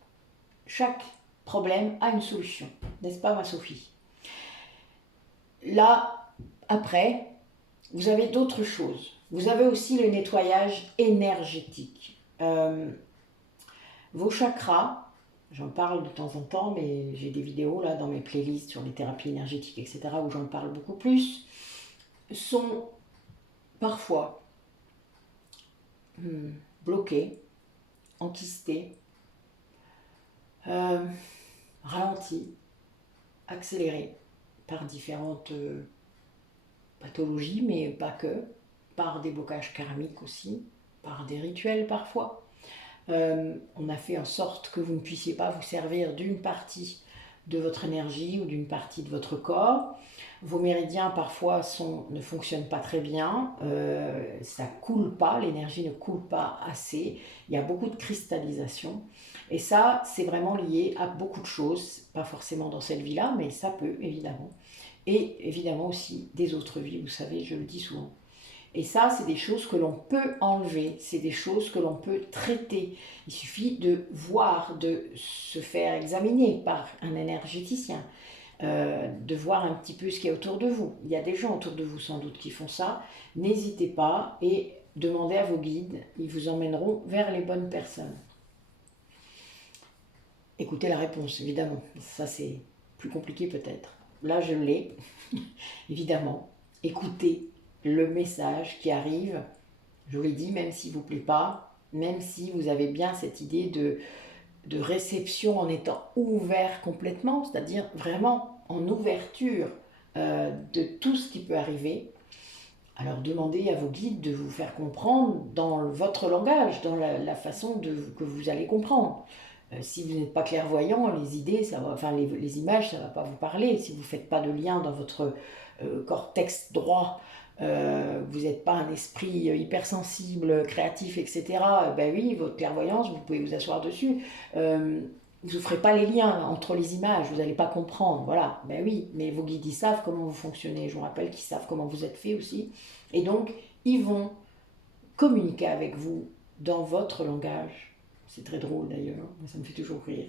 Chaque problème a une solution, n'est-ce pas ma Sophie? Là, après, vous avez d'autres choses. Vous avez aussi le nettoyage énergétique. Vos chakras, j'en parle de temps en temps, mais j'ai des vidéos là dans mes playlists sur les thérapies énergétiques, etc., où j'en parle beaucoup plus, sont parfois bloqués, enquistés, ralentis, accélérés par différentes pathologies, mais pas que, par des blocages karmiques aussi, par des rituels parfois. On a fait en sorte que vous ne puissiez pas vous servir d'une partie de votre énergie ou d'une partie de votre corps. Vos méridiens parfois ne fonctionnent pas très bien, ça coule pas, l'énergie ne coule pas assez, il y a beaucoup de cristallisation. Et ça, c'est vraiment lié à beaucoup de choses, pas forcément dans cette vie-là, mais ça peut évidemment. Et évidemment aussi des autres vies, vous savez, je le dis souvent. Et ça, c'est des choses que l'on peut enlever, c'est des choses que l'on peut traiter. Il suffit de voir, de se faire examiner par un énergéticien, de voir un petit peu ce qu'il y a autour de vous. Il y a des gens autour de vous sans doute qui font ça. N'hésitez pas et demandez à vos guides, ils vous emmèneront vers les bonnes personnes. Écoutez la réponse, évidemment. Ça, c'est plus compliqué peut-être. Là, je l'ai, évidemment. Écoutez le message qui arrive, je vous l'ai dit, même s'il ne vous plaît pas, même si vous avez bien cette idée de réception en étant ouvert complètement, c'est-à-dire vraiment en ouverture de tout ce qui peut arriver. Alors demandez à vos guides de vous faire comprendre dans votre langage, dans la façon que vous allez comprendre. Si vous n'êtes pas clairvoyant, les idées, les images, ça ne va pas vous parler. Si vous ne faites pas de lien dans votre cortex droit vous n'êtes pas un esprit hypersensible, créatif, etc., ben oui, votre clairvoyance, vous pouvez vous asseoir dessus. Vous ne ferez pas les liens entre les images, vous n'allez pas comprendre, voilà, ben oui, mais vos guides, ils savent comment vous fonctionnez, je vous rappelle qu'ils savent comment vous êtes fait aussi, et donc, ils vont communiquer avec vous dans votre langage. C'est très drôle d'ailleurs, ça me fait toujours rire,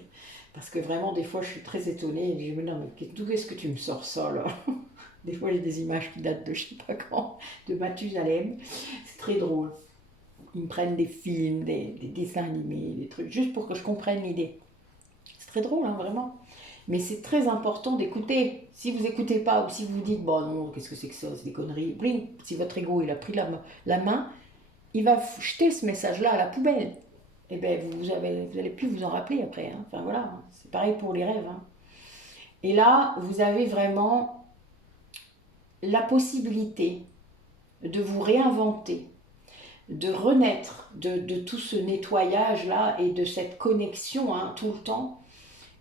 parce que vraiment, des fois, je suis très étonnée, et je me dis, non, mais d'où est-ce que tu me sors ça, là? Des fois, j'ai des images qui datent de je sais pas quand, de Mathusalem, c'est très drôle. Ils me prennent des films, des dessins animés, des trucs, juste pour que je comprenne l'idée. C'est très drôle, hein, vraiment. Mais c'est très important d'écouter. Si vous n'écoutez pas, ou si vous vous dites, bon non, qu'est-ce que c'est que ça, c'est des conneries, bling, si votre ego il a pris la main, il va jeter ce message-là à la poubelle. Et bien, vous allez plus vous en rappeler après. Hein. Enfin voilà, hein. C'est pareil pour les rêves. Hein. Et là, vous avez vraiment la possibilité de vous réinventer, de renaître de tout ce nettoyage-là et de cette connexion hein, tout le temps.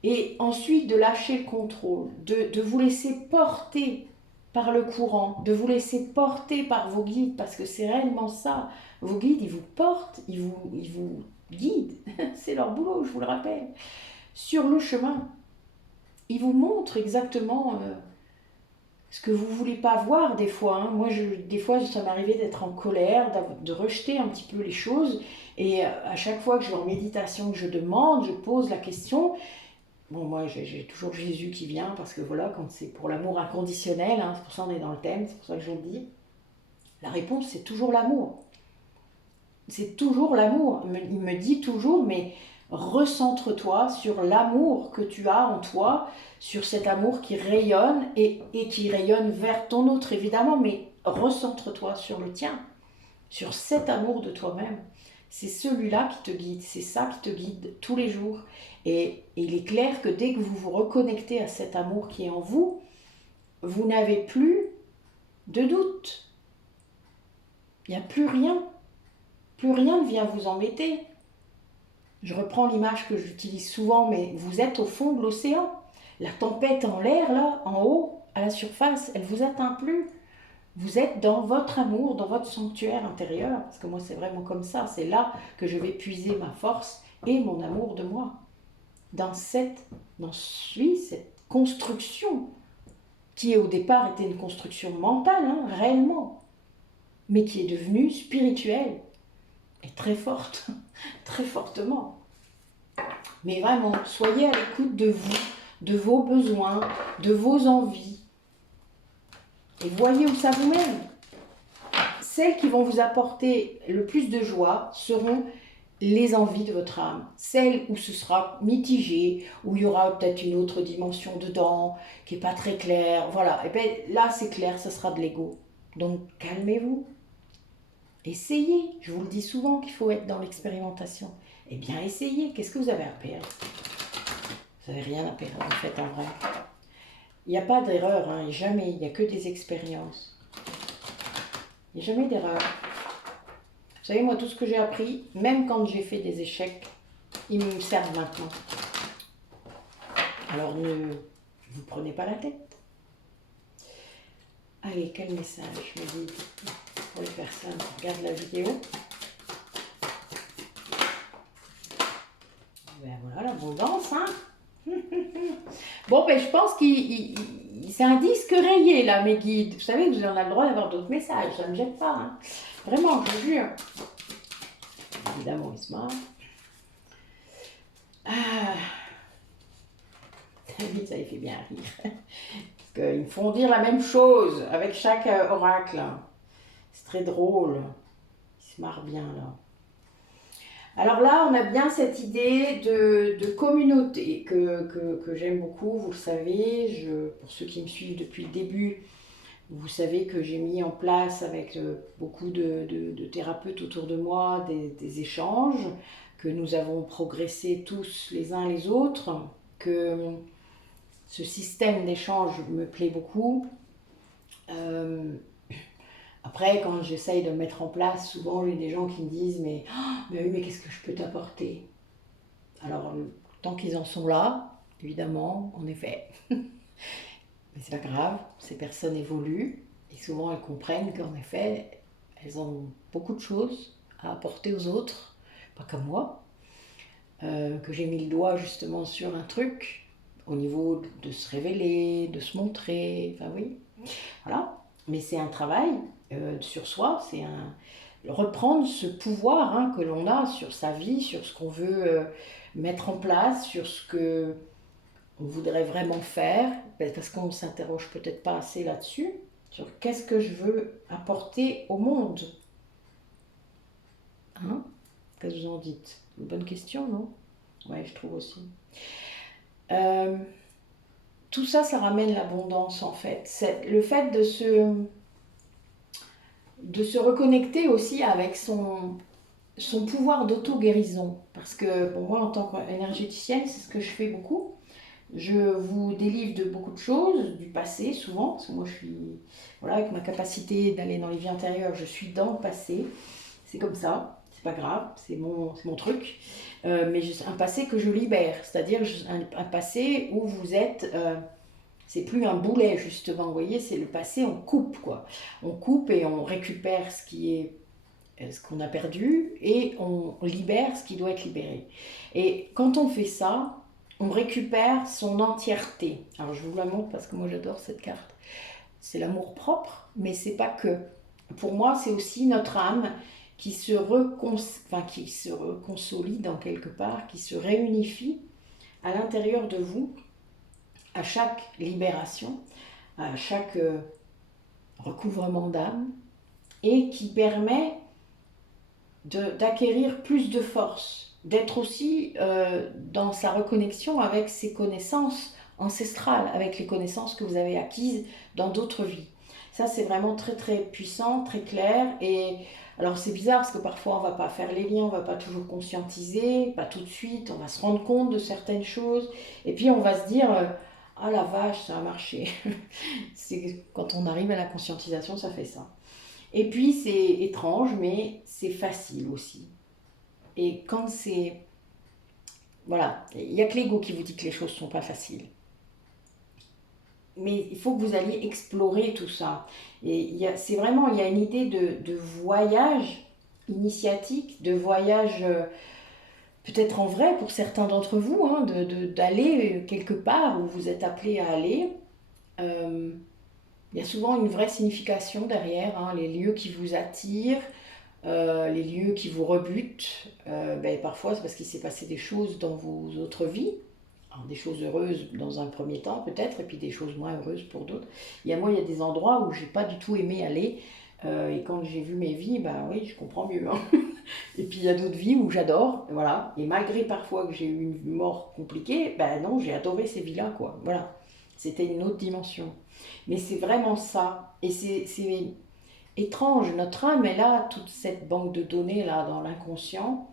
Et ensuite de lâcher le contrôle, de vous laisser porter par le courant, de vous laisser porter par vos guides, parce que c'est réellement ça. Vos guides, ils vous portent, ils vous guident. C'est leur boulot, je vous le rappelle. Sur le chemin, ils vous montrent exactement ce que vous ne voulez pas voir des fois. Hein. Moi, des fois, ça m'arrivait d'être en colère, de rejeter un petit peu les choses. Et à chaque fois que je vais en méditation, que je demande, je pose la question. Bon, moi, j'ai toujours Jésus qui vient, parce que voilà, quand c'est pour l'amour inconditionnel, hein, c'est pour ça qu'on est dans le thème, c'est pour ça que je le dis, la réponse, c'est toujours l'amour. C'est toujours l'amour. Il me dit toujours, mais recentre-toi sur l'amour que tu as en toi, sur cet amour qui rayonne et qui rayonne vers ton autre, évidemment, mais recentre-toi sur le tien, sur cet amour de toi-même. C'est celui-là qui te guide, c'est ça qui te guide tous les jours. Et il est clair que dès que vous vous reconnectez à cet amour qui est en vous, vous n'avez plus de doute. Il n'y a plus rien. Plus rien ne vient vous embêter. Je reprends l'image que j'utilise souvent, mais vous êtes au fond de l'océan. La tempête en l'air, là, en haut, à la surface, elle ne vous atteint plus. Vous êtes dans votre amour, dans votre sanctuaire intérieur, parce que moi c'est vraiment comme ça, c'est là que je vais puiser ma force et mon amour de moi. Cette construction qui au départ était une construction mentale, hein, réellement, mais qui est devenue spirituelle et très forte, très fortement. Mais vraiment, soyez à l'écoute de vous, de vos besoins, de vos envies, et voyez où ça vous mène. Celles qui vont vous apporter le plus de joie seront les envies de votre âme. Celles où ce sera mitigé, où il y aura peut-être une autre dimension dedans, qui n'est pas très claire. Voilà, et bien là c'est clair, ce sera de l'ego. Donc calmez-vous. Essayez. Je vous le dis souvent qu'il faut être dans l'expérimentation. Eh bien essayez. Qu'est-ce que vous avez à perdre? Vous n'avez rien à perdre en fait en vrai. Il n'y a pas d'erreur, hein, jamais. Il n'y a que des expériences. Il n'y a jamais d'erreur. Vous savez, moi, tout ce que j'ai appris, même quand j'ai fait des échecs, ils me servent maintenant. Alors ne vous prenez pas la tête. Allez, quel message me dit pour les personnes qui regardent la vidéo? Ben voilà, l'abondance, hein. Bon, ben je pense que c'est un disque rayé, là, mes guides. Vous savez que vous en avez le droit d'avoir d'autres messages, ça ne me gêne pas, hein. Vraiment, je vous jure. Évidemment, il se marre. Ah, ça les fait bien rire. Parce qu'ils me font dire la même chose avec chaque oracle. C'est très drôle. Ils se marrent bien, là. Alors là, on a bien cette idée de communauté que j'aime beaucoup, vous le savez. Pour ceux qui me suivent depuis le début, vous savez que j'ai mis en place avec beaucoup de thérapeutes autour de moi des échanges, que nous avons progressé tous les uns les autres, que ce système d'échange me plaît beaucoup. Après, quand j'essaye de le mettre en place, souvent il y a des gens qui me disent mais oui, mais qu'est-ce que je peux t'apporter? Alors, tant qu'ils en sont là, évidemment, en effet. Mais c'est pas grave, ces personnes évoluent. Et Et souvent, elles comprennent qu'en effet, elles ont beaucoup de choses à apporter aux autres, pas comme moi, que j'ai mis le doigt justement sur un truc au niveau de se révéler, de se montrer, enfin oui, voilà. Mais c'est un travail sur soi, c'est un reprendre ce pouvoir que l'on a sur sa vie, sur ce qu'on veut mettre en place, sur ce que on voudrait vraiment faire, parce qu'on ne s'interroge peut-être pas assez là-dessus, sur qu'est-ce que je veux apporter au monde. Hein? Qu'est-ce que vous en dites? Une bonne question, non? Ouais, je trouve aussi. Euh, tout ça, ça ramène l'abondance en fait. C'est le fait de se reconnecter aussi avec son pouvoir d'auto-guérison. Parce que pour moi, en tant qu'énergéticienne, c'est ce que je fais beaucoup. Je vous délivre de beaucoup de choses, du passé souvent, parce que moi je suis, voilà, avec ma capacité d'aller dans les vies antérieures, je suis dans le passé. C'est comme ça, c'est pas grave, c'est mon truc. Mais un passé que je libère, c'est-à-dire un passé où vous êtes... c'est plus un boulet justement, vous voyez, c'est le passé, on coupe quoi. On coupe et on récupère ce qu'on a perdu et on libère ce qui doit être libéré. Et quand on fait ça, on récupère son entièreté. Alors je vous la montre parce que moi j'adore cette carte. C'est l'amour propre, mais c'est pas que. Pour moi, c'est aussi notre âme qui qui se reconsolide en quelque part, qui se réunifie à l'intérieur de vous à chaque libération, à chaque recouvrement d'âme, et qui permet d'acquérir plus de force, d'être aussi dans sa reconnexion avec ses connaissances ancestrales, avec les connaissances que vous avez acquises dans d'autres vies. Ça, c'est vraiment très très puissant, très clair. Et alors c'est bizarre parce que parfois on va pas faire les liens, on va pas toujours conscientiser, pas tout de suite, on va se rendre compte de certaines choses. Et puis on va se dire, ah la vache, ça a marché. C'est quand on arrive à la conscientisation, ça fait ça. Et puis c'est étrange, mais c'est facile aussi. Et quand c'est... Voilà, il n'y a que l'ego qui vous dit que les choses ne sont pas faciles. Mais il faut que vous alliez explorer tout ça. Et c'est vraiment, il y a une idée de voyage initiatique, de voyage peut-être en vrai pour certains d'entre vous, d'aller quelque part où vous êtes appelé à aller. Euh, il y a souvent une vraie signification derrière, les lieux qui vous attirent, les lieux qui vous rebutent. Parfois, c'est parce qu'il s'est passé des choses dans vos autres vies. Alors, des choses heureuses dans un premier temps, peut-être, et puis des choses moins heureuses pour d'autres. Moi, il y a des endroits où j'ai pas du tout aimé aller. Et quand j'ai vu mes vies, oui, je comprends mieux. Et puis il y a d'autres vies où j'adore, voilà. Et malgré parfois que j'ai eu une mort compliquée, non, j'ai adoré ces vies-là, quoi. Voilà. C'était une autre dimension. Mais c'est vraiment ça. Et c'est étrange. Notre âme, elle a toute cette banque de données là dans l'inconscient.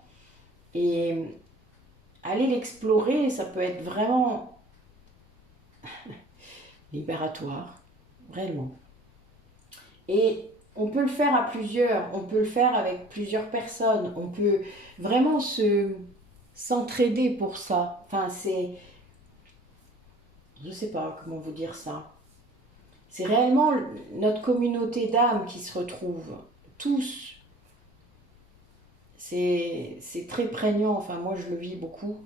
Et aller l'explorer, ça peut être vraiment libératoire, réellement. Et on peut le faire à plusieurs, on peut le faire avec plusieurs personnes, on peut vraiment s'entraider pour ça. Enfin, je sais pas comment vous dire ça. C'est réellement notre communauté d'âmes qui se retrouve, tous. C'est très prégnant, enfin moi je le vis beaucoup.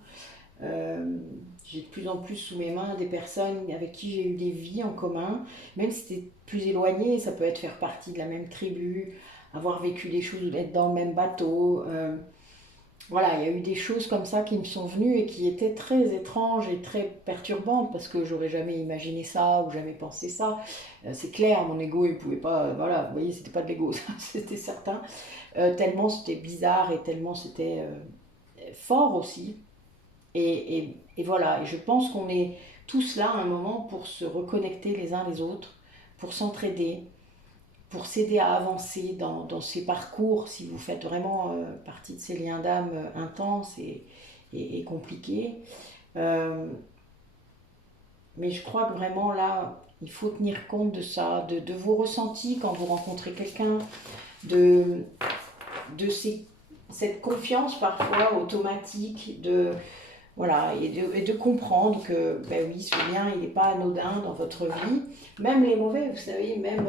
J'ai de plus en plus sous mes mains des personnes avec qui j'ai eu des vies en commun, même si c'était plus éloigné, ça peut être faire partie de la même tribu, avoir vécu des choses, être dans le même bateau. Voilà, il y a eu des choses comme ça qui me sont venues et qui étaient très étranges et très perturbantes parce que j'aurais jamais imaginé ça ou jamais pensé ça. C'est clair, mon ego il pouvait pas, voilà, vous voyez, c'était pas de l'ego, c'était certain. Tellement c'était bizarre et tellement c'était fort aussi. Et voilà, et je pense qu'on est tous là à un moment pour se reconnecter les uns les autres, pour s'entraider, pour s'aider à avancer dans ces parcours, si vous faites vraiment partie de ces liens d'âme intenses et compliqués. Euh, mais je crois que vraiment là, il faut tenir compte de ça, de vos ressentis quand vous rencontrez quelqu'un, de, de cette confiance parfois automatique, voilà, et de comprendre que, oui, ce lien, il n'est pas anodin dans votre vie. Même les mauvais, vous savez, même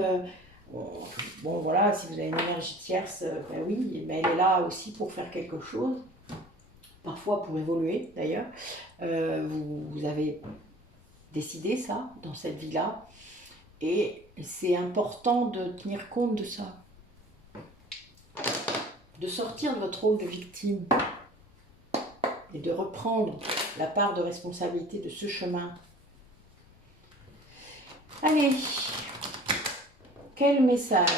Bon, voilà, si vous avez une énergie tierce, ben oui, mais elle est là aussi pour faire quelque chose, parfois pour évoluer d'ailleurs. Vous avez décidé ça dans cette vie-là, et c'est important de tenir compte de ça, de sortir de votre rôle de victime et de reprendre la part de responsabilité de ce chemin. Allez, quel message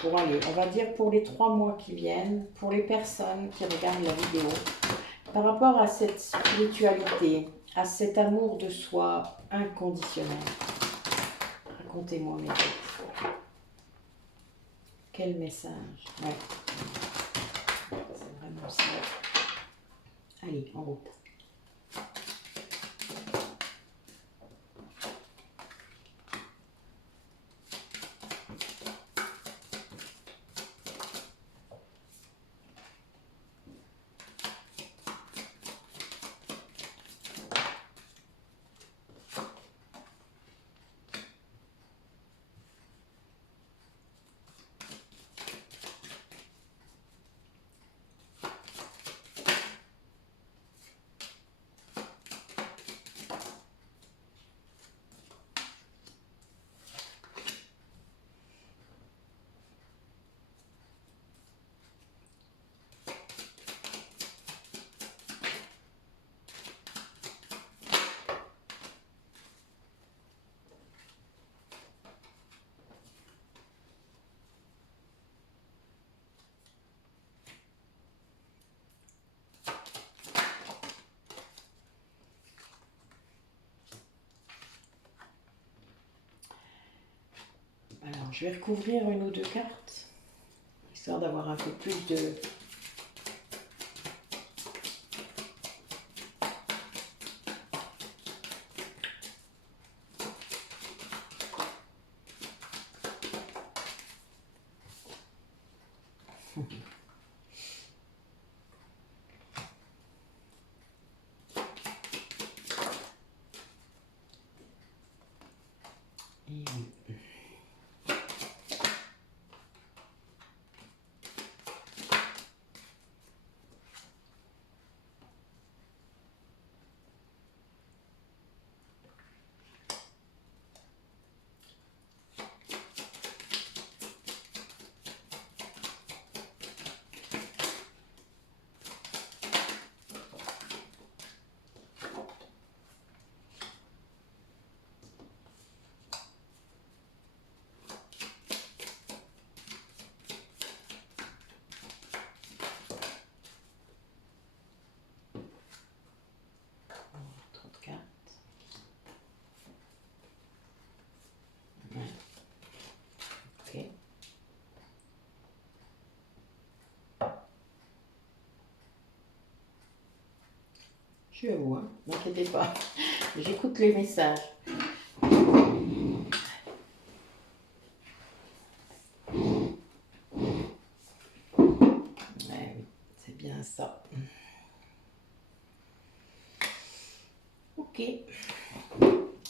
pour aller, on va dire pour les 3 mois qui viennent, pour les personnes qui regardent la vidéo, par rapport à cette spiritualité, à cet amour de soi inconditionnel. Racontez-moi mes textes. Quel message? Ouais. C'est vraiment ça. Allez, en route. Alors, je vais recouvrir une ou deux cartes, histoire d'avoir un peu plus de... Et oui. Ok. Je suis à vous, hein. N'inquiétez pas. J'écoute les messages. Ouais, oui, c'est bien ça. Ok.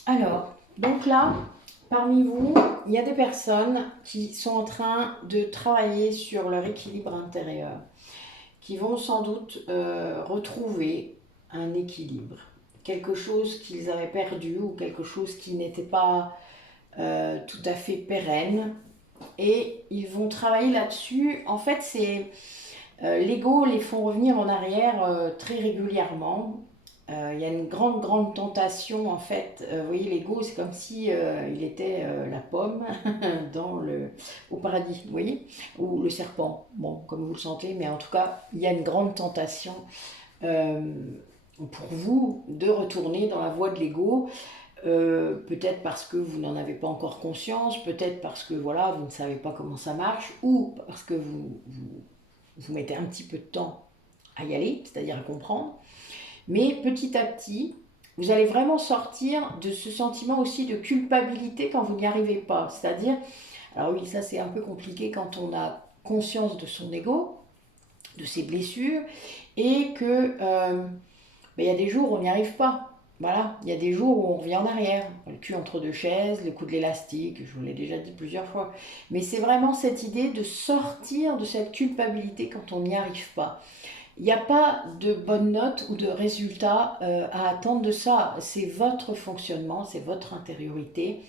Alors, donc là, parmi vous, il y a des personnes qui sont en train de travailler sur leur équilibre intérieur, qui vont sans doute retrouver un équilibre, quelque chose qu'ils avaient perdu ou quelque chose qui n'était pas tout à fait pérenne, et ils vont travailler là-dessus. En fait, c'est l'ego les font revenir en arrière très régulièrement. Il y a une grande tentation en fait. Vous voyez, l'ego, c'est comme si il était la pomme au paradis, vous voyez, ou le serpent, bon, comme vous le sentez, mais en tout cas, il y a une grande tentation euh, pour vous de retourner dans la voie de l'ego. Peut-être parce que vous n'en avez pas encore conscience, peut-être parce que voilà, vous ne savez pas comment ça marche, ou parce que vous mettez un petit peu de temps à y aller, c'est-à-dire à comprendre. Mais petit à petit, vous allez vraiment sortir de ce sentiment aussi de culpabilité quand vous n'y arrivez pas. C'est-à-dire, alors oui, ça c'est un peu compliqué quand on a conscience de son ego, de ses blessures, et que il y a des jours où on n'y arrive pas. Voilà, il y a des jours où on revient en arrière, le cul entre deux chaises, le coup de l'élastique, je vous l'ai déjà dit plusieurs fois. Mais c'est vraiment cette idée de sortir de cette culpabilité quand on n'y arrive pas. Il n'y a pas de bonne note ou de résultat à attendre de ça. C'est votre fonctionnement, c'est votre intériorité.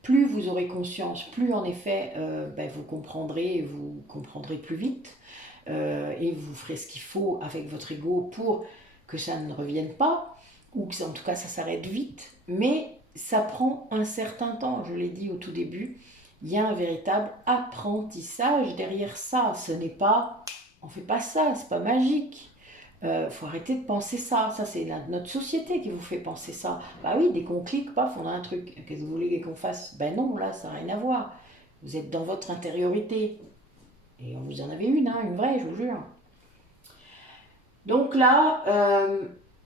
Plus vous aurez conscience, plus en effet vous comprendrez plus vite et vous ferez ce qu'il faut avec votre ego pour que ça ne revienne pas ou que en tout cas ça s'arrête vite. Mais ça prend un certain temps, je l'ai dit au tout début. Il y a un véritable apprentissage derrière ça. Ce n'est pas, on fait pas ça, c'est pas magique. Faut arrêter de penser ça. Ça, c'est notre société qui vous fait penser ça. Bah oui, dès qu'on clique, paf, on a un truc. Qu'est-ce que vous voulez qu'on fasse? Ben non, là, ça n'a rien à voir. Vous êtes dans votre intériorité. Et vous en avez une vraie, je vous jure. Donc là,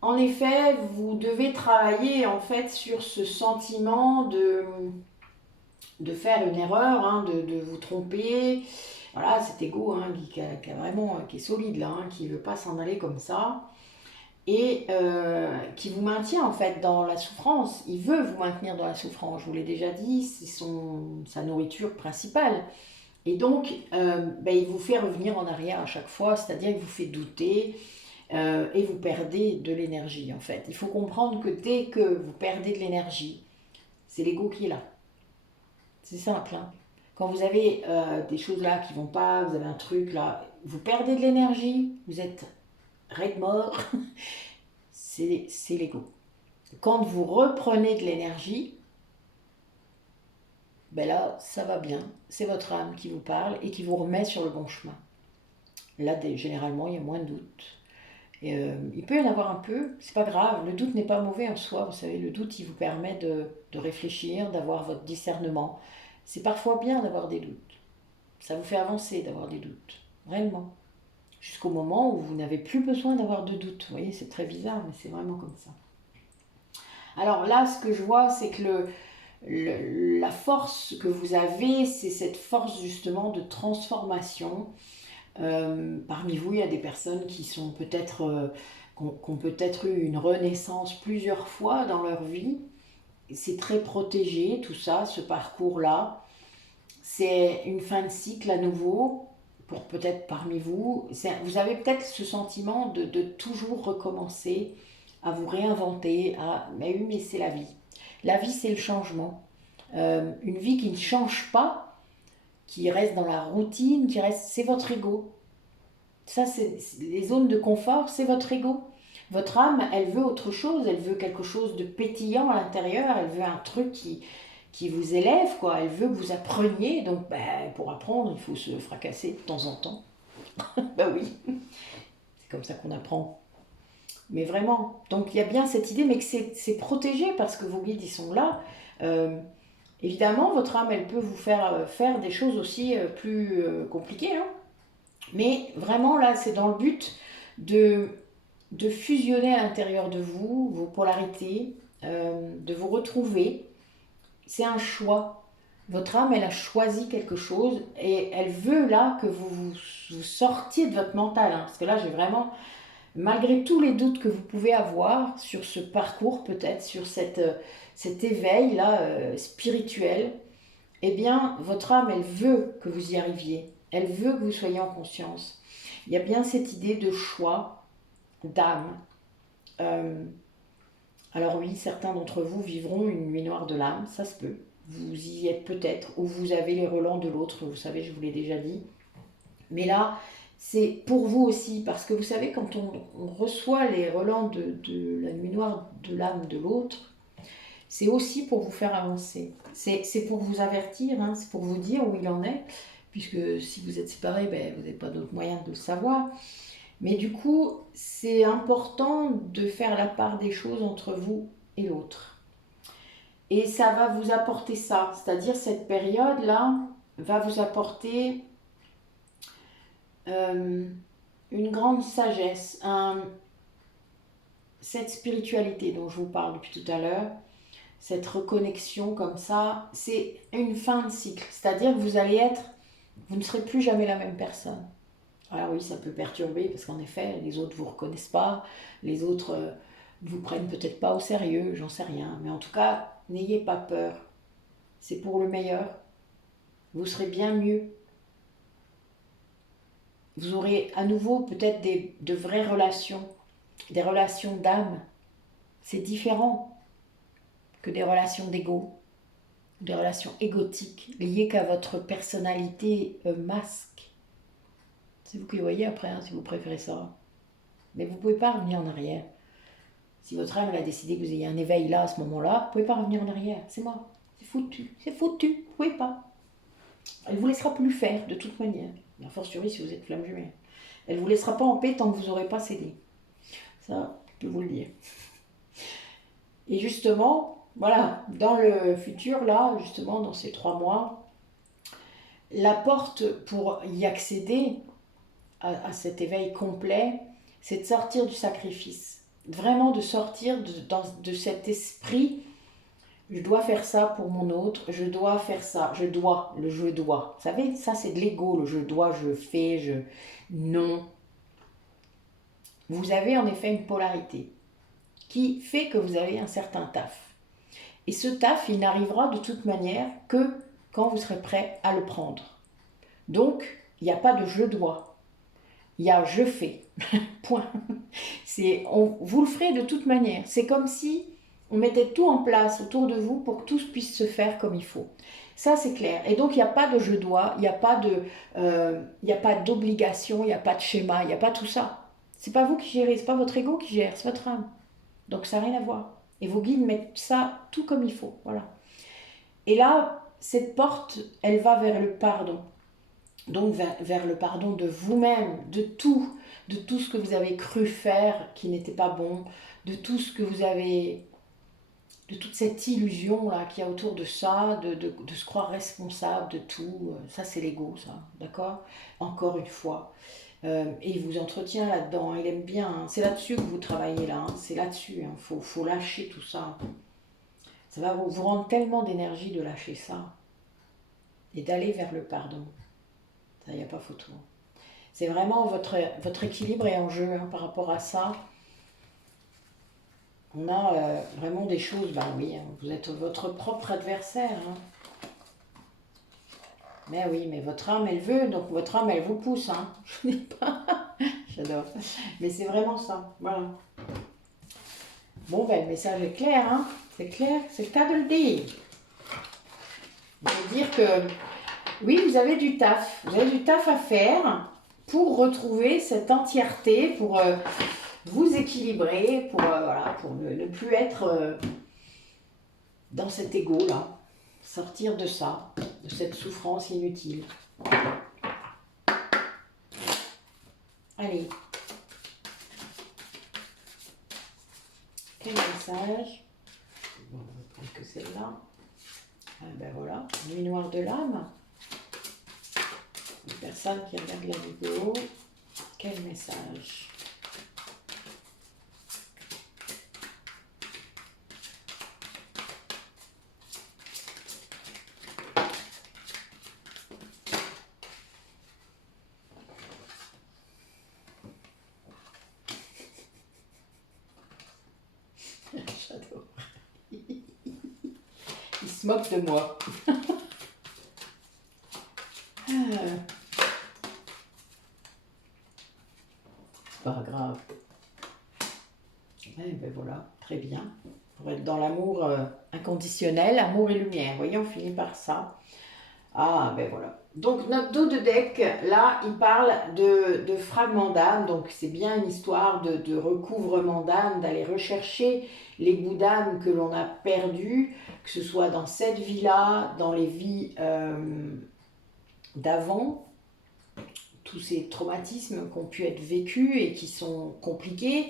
en effet, vous devez travailler en fait sur ce sentiment de faire une erreur, de vous tromper. Voilà, cet ego qui a vraiment, qui est solide là, qui ne veut pas s'en aller comme ça. Et qui vous maintient en fait dans la souffrance. Il veut vous maintenir dans la souffrance, je vous l'ai déjà dit, c'est sa nourriture principale. Et donc, il vous fait revenir en arrière à chaque fois, c'est-à-dire qu'il vous fait douter et vous perdez de l'énergie en fait. Il faut comprendre que dès que vous perdez de l'énergie, c'est l'ego qui est là. C'est simple. Hein. Quand vous avez des choses là qui vont pas, vous avez un truc là, vous perdez de l'énergie, vous êtes raide mort, c'est l'ego. Quand vous reprenez de l'énergie, ben là, ça va bien. C'est votre âme qui vous parle et qui vous remet sur le bon chemin. Là, généralement, il y a moins de doute. Et, il peut y en avoir un peu, c'est pas grave. Le doute n'est pas mauvais en soi. Vous savez, le doute, il vous permet de réfléchir, d'avoir votre discernement. C'est parfois bien d'avoir des doutes. Ça vous fait avancer d'avoir des doutes. Réellement. Jusqu'au moment où vous n'avez plus besoin d'avoir de doutes. Vous voyez, c'est très bizarre, mais c'est vraiment comme ça. Alors là, ce que je vois, c'est que la force que vous avez, c'est cette force justement de transformation. Parmi vous, il y a des personnes qui sont peut-être, qui ont peut-être eu une renaissance plusieurs fois dans leur vie. C'est très protégé, tout ça, ce parcours-là. C'est une fin de cycle à nouveau, pour peut-être parmi vous. Vous avez peut-être ce sentiment de toujours recommencer, à vous réinventer, mais oui, mais c'est la vie. La vie, c'est le changement. Une vie qui ne change pas, qui reste dans la routine, c'est votre ego. Ça, c'est les zones de confort, c'est votre ego. Votre âme, elle veut autre chose, elle veut quelque chose de pétillant à l'intérieur, elle veut un truc qui vous élève, quoi. Elle veut que vous appreniez, donc pour apprendre, il faut se fracasser de temps en temps. Ben oui, c'est comme ça qu'on apprend. Mais vraiment, donc il y a bien cette idée, mais que c'est protégé parce que vos guides, ils sont là. Évidemment, votre âme, elle peut vous faire des choses aussi plus compliquées. Hein. Mais vraiment, là, c'est dans le but de fusionner à l'intérieur de vous, vos polarités, de vous retrouver. C'est un choix. Votre âme, elle a choisi quelque chose et elle veut là que vous sortiez de votre mental. Hein, parce que là, j'ai vraiment, malgré tous les doutes que vous pouvez avoir sur ce parcours peut-être, sur cet éveil là spirituel, eh bien, votre âme, elle veut que vous y arriviez. Elle veut que vous soyez en conscience. Il y a bien cette idée de choix, d'âme. Alors oui, certains d'entre vous vivront une nuit noire de l'âme, ça se peut. Vous y êtes peut-être, ou vous avez les relents de l'autre, vous savez, je vous l'ai déjà dit. Mais là, c'est pour vous aussi, parce que vous savez, quand on reçoit les relents de la nuit noire de l'âme de l'autre, c'est aussi pour vous faire avancer. C'est pour vous avertir, hein, c'est pour vous dire où il en est, puisque si vous êtes séparés, vous n'avez pas d'autre moyen de le savoir. Mais du coup, c'est important de faire la part des choses entre vous et l'autre. Et ça va vous apporter ça, c'est-à-dire cette période-là va vous apporter une grande sagesse, cette spiritualité dont je vous parle depuis tout à l'heure, cette reconnexion comme ça, c'est une fin de cycle. C'est-à-dire que vous ne serez plus jamais la même personne. Alors oui, ça peut perturber parce qu'en effet, les autres ne vous reconnaissent pas, les autres Ils vous prennent peut-être pas au sérieux, j'en sais rien. Mais en tout cas, n'ayez pas peur. C'est pour le meilleur. Vous serez bien mieux. Vous aurez à nouveau peut-être de vraies relations, des relations d'âme. C'est différent que des relations d'ego, des relations égotiques liées qu'à votre personnalité masque. C'est vous qui voyez après, hein, si vous préférez ça. Mais vous ne pouvez pas revenir en arrière. Si votre âme a décidé que vous ayez un éveil là, à ce moment-là, vous ne pouvez pas revenir en arrière. C'est mort. C'est foutu. C'est foutu. Vous ne pouvez pas. Elle ne vous laissera plus faire, de toute manière. A fortiori si vous êtes flamme jumelle. Elle ne vous laissera pas en paix tant que vous n'aurez pas cédé. Ça, je peux vous le dire. Et justement, voilà, dans le futur, là, justement, dans ces 3 mois, la porte pour y accéder à cet éveil complet, c'est de sortir du sacrifice. Vraiment de sortir de cet esprit, je dois faire ça pour mon autre, je dois faire ça, je dois, le je dois. Vous savez, ça c'est de l'ego, le je dois, je fais, je... Non. Vous avez en effet une polarité qui fait que vous avez un certain taf. Et ce taf, il n'arrivera de toute manière que quand vous serez prêt à le prendre. Donc, il n'y a pas de je dois. Il y a je fais. Point. Vous le ferez de toute manière. C'est comme si on mettait tout en place autour de vous pour que tout puisse se faire comme il faut. Ça, c'est clair. Et donc, il n'y a pas de je dois, il n'y a pas d'obligation, il n'y a pas de schéma, il n'y a pas tout ça. C'est pas vous qui gérez, c'est pas votre ego qui gère, c'est votre âme. Donc, ça n'a rien à voir. Et vos guides mettent ça tout comme il faut. Voilà. Et là, cette porte, elle va vers le pardon. Donc vers le pardon de vous-même, de tout ce que vous avez cru faire qui n'était pas bon, de tout ce que vous avez, de toute cette illusion là qu'il y a autour de ça, de se croire responsable de tout. Ça c'est l'ego, ça, d'accord? Encore une fois. Et il vous entretient là-dedans, il aime bien, hein. C'est là-dessus que vous travaillez là, hein. C'est là-dessus, hein. Faut lâcher tout ça. Ça va vous rendre tellement d'énergie de lâcher ça et d'aller vers le pardon. Ça, il n'y a pas photo. C'est vraiment votre équilibre est en jeu, hein, par rapport à ça. On a vraiment des choses, ben oui, hein, vous êtes votre propre adversaire. Hein. Mais oui, mais votre âme, elle veut, donc votre âme, elle vous pousse. Hein. Je ne dis pas, j'adore. Mais c'est vraiment ça, voilà. Bon, ben le message est clair, hein. C'est clair, c'est le cas de le dire. Je veux dire que, oui, vous avez du taf à faire pour retrouver cette entièreté, pour vous équilibrer, pour, voilà, pour ne plus être dans cet ego-là, sortir de ça, de cette souffrance inutile. Allez. Quel message? Bon, on va prendre que celle-là. Ah ben voilà, nuit noire de l'âme. Les personnes qui regardent la vidéo, quel message? J'adore. Il se moque de moi. C'est pas grave. Eh ben voilà, très bien. Pour être dans l'amour inconditionnel, amour et lumière. Vous voyez, on finit par ça. Ah, ben voilà. Donc, notre dos de deck, là, il parle de fragments d'âme. Donc, c'est bien une histoire de recouvrement d'âme, d'aller rechercher les bouts d'âme que l'on a perdus, que ce soit dans cette vie-là, dans les vies d'avant, tous ces traumatismes qui ont pu être vécus et qui sont compliqués.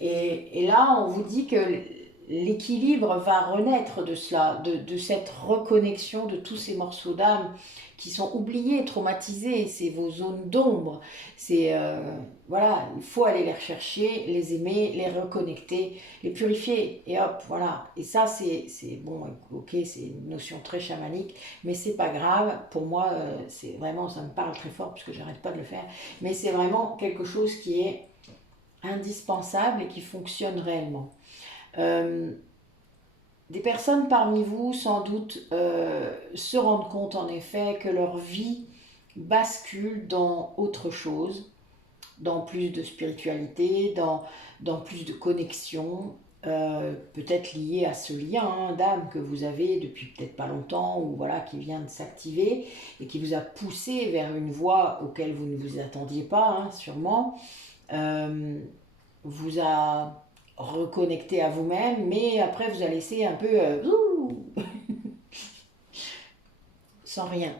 Et là, on vous dit que l'équilibre va renaître de cela, de cette reconnexion de tous ces morceaux d'âme qui sont oubliés, traumatisés. C'est vos zones d'ombre. C'est voilà, il faut aller les rechercher, les aimer, les reconnecter, les purifier. Et hop, voilà. Et ça, c'est bon, ok, c'est une notion très chamanique, mais c'est pas grave. Pour moi, c'est vraiment, ça me parle très fort puisque j'arrête pas de le faire. Mais c'est vraiment quelque chose qui est indispensable et qui fonctionne réellement. Des personnes parmi vous, sans doute, se rendent compte en effet que leur vie bascule dans autre chose, dans plus de spiritualité, dans plus de connexion, peut-être lié à ce lien d'âme que vous avez depuis peut-être pas longtemps, ou voilà, qui vient de s'activer et qui vous a poussé vers une voie auquel vous ne vous attendiez pas, sûrement, vous a reconnecté à vous-même, mais après vous a laissé un peu sans rien.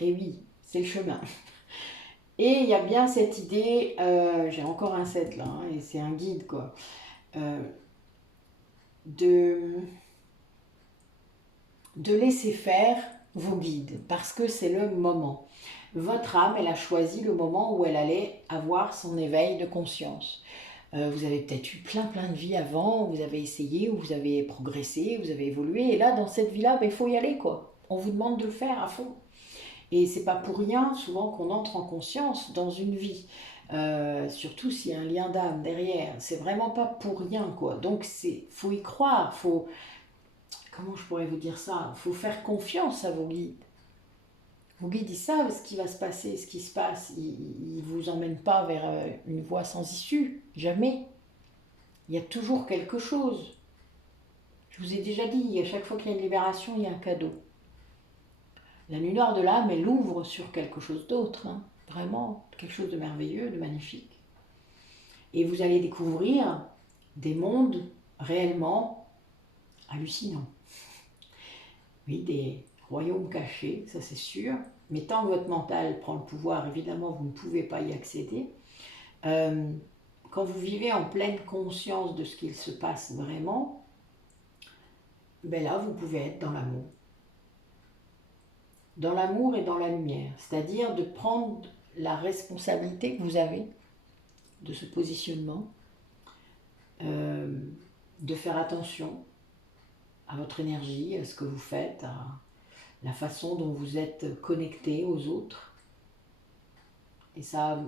Et oui, c'est le chemin. Et il y a bien cette idée, j'ai encore un set là, et c'est un guide quoi, de laisser faire vos guides, parce que c'est le moment. Votre âme, elle a choisi le moment où elle allait avoir son éveil de conscience. Vous avez peut-être eu plein de vies avant, vous avez essayé, vous avez progressé, vous avez évolué, et là, dans cette vie-là, il faut y aller, quoi. On vous demande de le faire à fond. Et c'est pas pour rien, souvent, qu'on entre en conscience dans une vie. Surtout s'il y a un lien d'âme derrière. C'est vraiment pas pour rien, quoi. Donc, faut y croire, comment je pourrais vous dire ça? Faut faire confiance à vos guides. Vos guides, ils savent ce qui va se passer, ce qui se passe. Ils ne vous emmènent pas vers une voie sans issue. Jamais. Il y a toujours quelque chose. Je vous ai déjà dit, à chaque fois qu'il y a une libération, il y a un cadeau. La nuit noire de l'âme, elle ouvre sur quelque chose d'autre. Vraiment, quelque chose de merveilleux, de magnifique. Et vous allez découvrir des mondes réellement hallucinants. Oui, des royaumes cachés, ça c'est sûr. Mais tant que votre mental prend le pouvoir, évidemment, vous ne pouvez pas y accéder. Quand vous vivez en pleine conscience de ce qu'il se passe vraiment, ben là, vous pouvez être dans l'amour. Dans l'amour et dans la lumière. C'est-à-dire de prendre la responsabilité que vous avez de ce positionnement, de faire attention à votre énergie, à ce que vous faites, à la façon dont vous êtes connecté aux autres. Et ça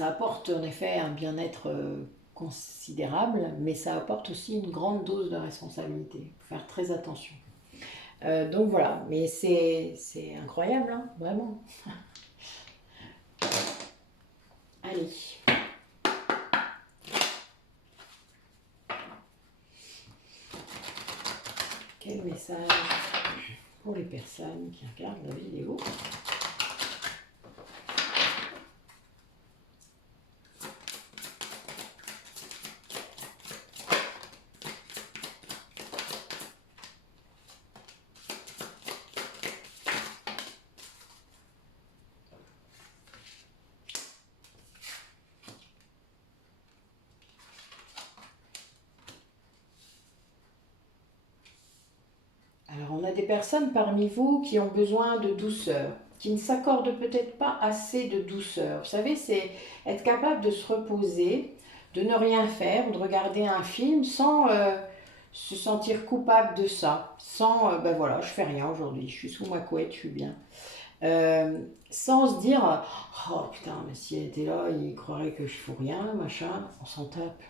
apporte en effet un bien-être considérable, mais ça apporte aussi une grande dose de responsabilité. Il faut faire très attention. Donc voilà, mais c'est incroyable, vraiment. Allez. Quel message pour les personnes qui regardent la vidéo? Alors, on a des personnes parmi vous qui ont besoin de douceur, qui ne s'accordent peut-être pas assez de douceur. Vous savez, c'est être capable de se reposer, de ne rien faire, de regarder un film sans se sentir coupable de ça, sans, ben voilà, je fais rien aujourd'hui, je suis sous ma couette, je suis bien. Sans se dire, oh putain, mais si elle était là, il croirait que je fous rien, machin, on s'en tape.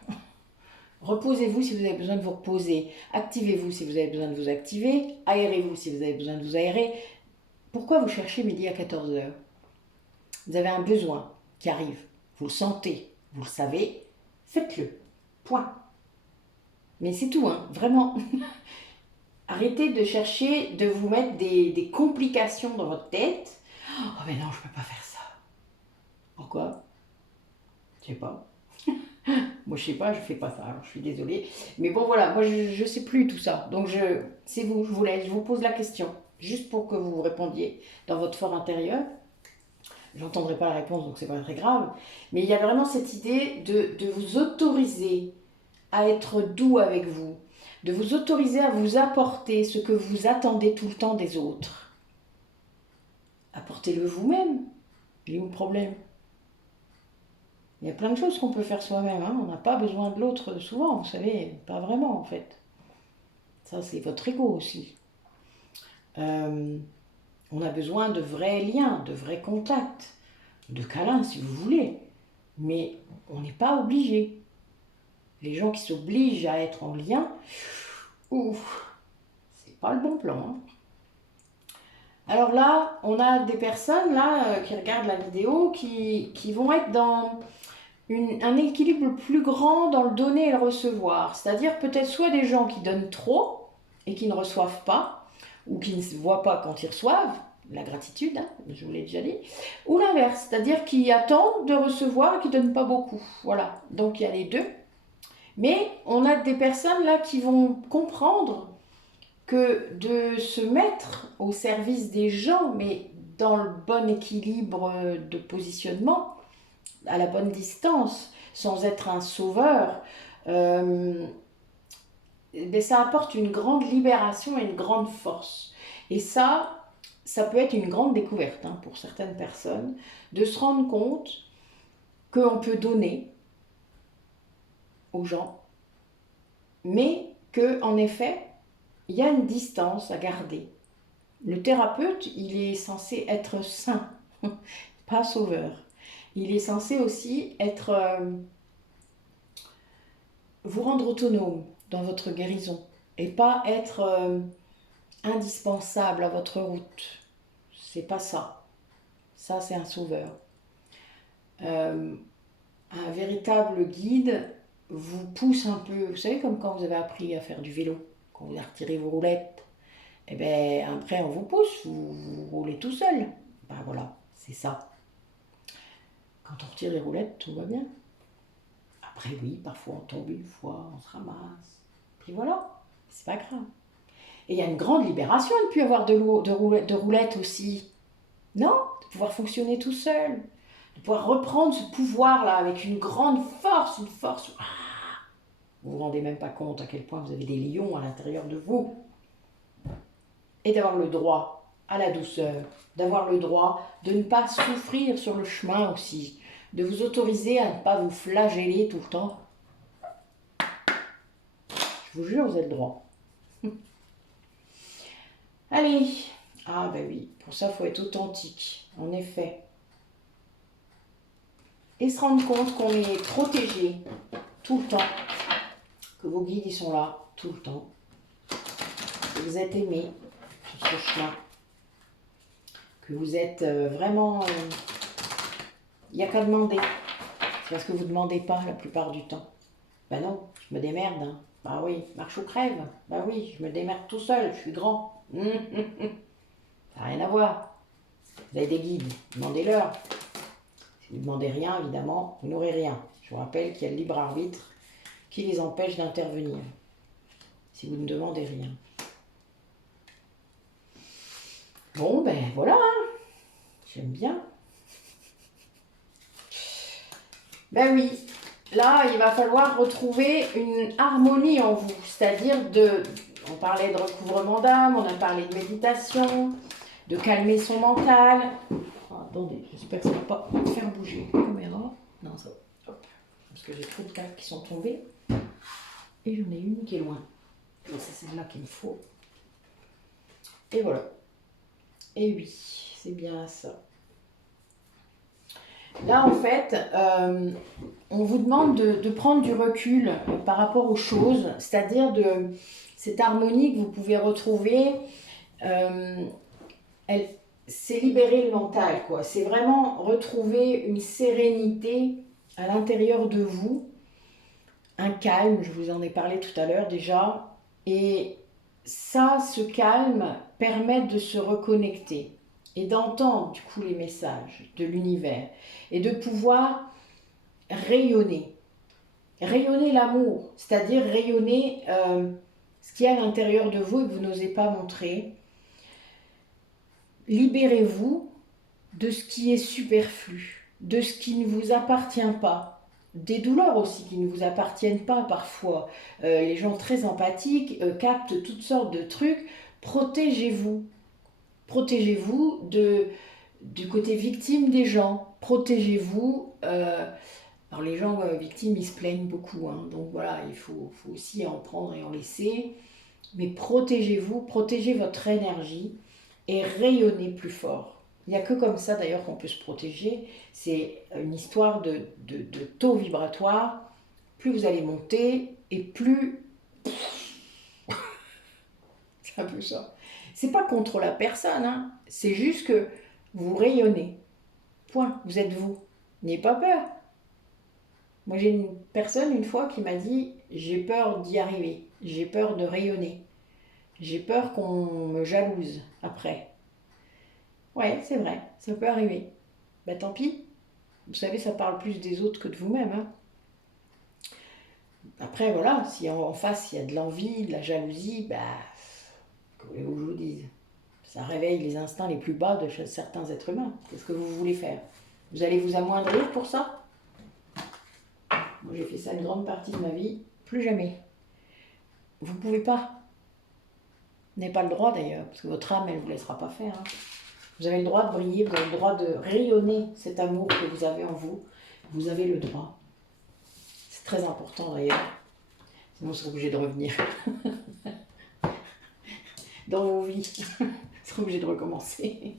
Reposez-vous si vous avez besoin de vous reposer. Activez-vous si vous avez besoin de vous activer. Aérez-vous si vous avez besoin de vous aérer. Pourquoi vous cherchez midi à 14h? Vous avez un besoin qui arrive. Vous le sentez, vous le savez. Faites-le. Point. Mais c'est tout, vraiment. Arrêtez de chercher, de vous mettre des complications dans votre tête. Oh mais non, je ne peux pas faire ça. Pourquoi? Je sais pas. Moi, je sais pas, je fais pas ça, alors je suis désolée. Mais bon, voilà, moi, je sais plus tout ça. Donc, c'est vous, je vous laisse, je vous pose la question, juste pour que vous répondiez dans votre fort intérieur. J'entendrai pas la réponse, donc c'est pas très grave. Mais il y a vraiment cette idée de vous autoriser à être doux avec vous, de vous autoriser à vous apporter ce que vous attendez tout le temps des autres. Apportez-le vous-même. Il est où le problème? Il y a plein de choses qu'on peut faire soi-même. On n'a pas besoin de l'autre souvent, vous savez. Pas vraiment, en fait. Ça, c'est votre ego aussi. On a besoin de vrais liens, de vrais contacts, de câlins, si vous voulez. mais on n'est pas obligé. Les gens qui s'obligent à être en lien, ouf, c'est pas le bon plan. Hein. Alors là, on a des personnes là qui regardent la vidéo qui vont être dans un équilibre plus grand dans le donner et le recevoir. C'est-à-dire peut-être soit des gens qui donnent trop et qui ne reçoivent pas, ou qui ne se voient pas quand ils reçoivent, la gratitude, hein, je vous l'ai déjà dit, ou l'inverse, c'est-à-dire qui attendent de recevoir et qui ne donnent pas beaucoup. Voilà, donc il y a les deux. Mais on a des personnes là qui vont comprendre que de se mettre au service des gens, mais dans le bon équilibre de positionnement, à la bonne distance, sans être un sauveur, ça apporte une grande libération et une grande force. Et ça peut être une grande découverte hein, pour certaines personnes, de se rendre compte qu'on peut donner aux gens, mais qu'en effet, il y a une distance à garder. Le thérapeute, il est censé être saint, pas sauveur. Il est censé aussi être vous rendre autonome dans votre guérison et pas être indispensable à votre route. C'est pas ça. Ça, c'est un sauveur. Un véritable guide vous pousse un peu. Vous savez, comme quand vous avez appris à faire du vélo, quand vous avez retiré vos roulettes, et bien après on vous pousse, vous roulez tout seul. Ben voilà, c'est ça. Quand on retire les roulettes, tout va bien. Après oui, parfois on tombe une fois, on se ramasse. Puis voilà, c'est pas grave. Et il y a une grande libération de ne plus avoir de roulettes aussi. Non, de pouvoir fonctionner tout seul. De pouvoir reprendre ce pouvoir-là avec une grande force, une force. Ah, vous vous rendez même pas compte à quel point vous avez des lions à l'intérieur de vous. Et d'avoir le droit à la douceur, d'avoir le droit de ne pas souffrir sur le chemin aussi, de vous autoriser à ne pas vous flageller tout le temps. Je vous jure, vous avez le droit. Allez. Ah ben oui, pour ça, il faut être authentique, en effet. Et se rendre compte qu'on est protégé tout le temps, que vos guides ils sont là tout le temps, que vous êtes aimé sur ce chemin, que vous êtes vraiment... Il n'y a qu'à demander. C'est parce que vous ne demandez pas la plupart du temps. Ben non, je me démerde. Hein. Bah oui, marche ou crève. Bah oui, je me démerde tout seul, je suis grand. Ça n'a rien à voir. Vous avez des guides, demandez-leur. Si vous ne demandez rien, évidemment, vous n'aurez rien. Je vous rappelle qu'il y a le libre arbitre qui les empêche d'intervenir. Si vous ne demandez rien. Bon, ben voilà. Hein. J'aime bien. Ben oui, là, il va falloir retrouver une harmonie en vous. C'est-à-dire on parlait de recouvrement d'âme, on a parlé de méditation, de calmer son mental. Ah, attendez, j'espère que ça ne va pas faire bouger la caméra. Non, ça va. Hop. Parce que j'ai trop de cartes qui sont tombées. Et j'en ai une qui est loin. Et c'est celle-là qu'il me faut. Et voilà. Et oui, c'est bien ça. Là, en fait, on vous demande de prendre du recul par rapport aux choses, c'est-à-dire de cette harmonie que vous pouvez retrouver. C'est libérer le mental, quoi. C'est vraiment retrouver une sérénité à l'intérieur de vous, un calme, je vous en ai parlé tout à l'heure déjà, et ça, ce calme permet de se reconnecter et d'entendre du coup les messages de l'univers et de pouvoir rayonner l'amour, c'est-à-dire rayonner ce qu'il y a à l'intérieur de vous et que vous n'osez pas montrer. Libérez-vous de ce qui est superflu, de ce qui ne vous appartient pas, des douleurs aussi qui ne vous appartiennent pas parfois. Les gens très empathiques captent toutes sortes de trucs. Protégez-vous. Protégez-vous du côté victime des gens. Protégez-vous. Alors les gens victimes, ils se plaignent beaucoup. Hein, donc voilà, il faut aussi en prendre et en laisser. Mais protégez-vous, protégez votre énergie et rayonnez plus fort. Il n'y a que comme ça d'ailleurs qu'on peut se protéger. C'est une histoire de taux vibratoire. Plus vous allez monter et plus... C'est un peu ça. C'est pas contre la personne, hein. C'est juste que vous rayonnez. Point. Vous êtes vous. N'ayez pas peur. Moi j'ai une personne une fois qui m'a dit j'ai peur d'y arriver. J'ai peur de rayonner. J'ai peur qu'on me jalouse après. Ouais, c'est vrai, ça peut arriver. Bah tant pis. Vous savez, ça parle plus des autres que de vous-même, hein. Après, voilà, si en face il y a de l'envie, de la jalousie, bah, que voulez-vous que je vous dise? Ça réveille les instincts les plus bas de certains êtres humains. Qu'est-ce que vous voulez faire? Vous allez vous amoindrir pour ça? Moi, j'ai fait ça une grande partie de ma vie. Plus jamais. Vous ne pouvez pas. Vous n'avez pas le droit d'ailleurs, parce que votre âme, elle ne vous laissera pas faire, hein. Vous avez le droit de briller, vous avez le droit de rayonner cet amour que vous avez en vous. Vous avez le droit. C'est très important d'ailleurs. Sinon, vous serez obligé de revenir dans vos vies. Vous serez obligé de recommencer.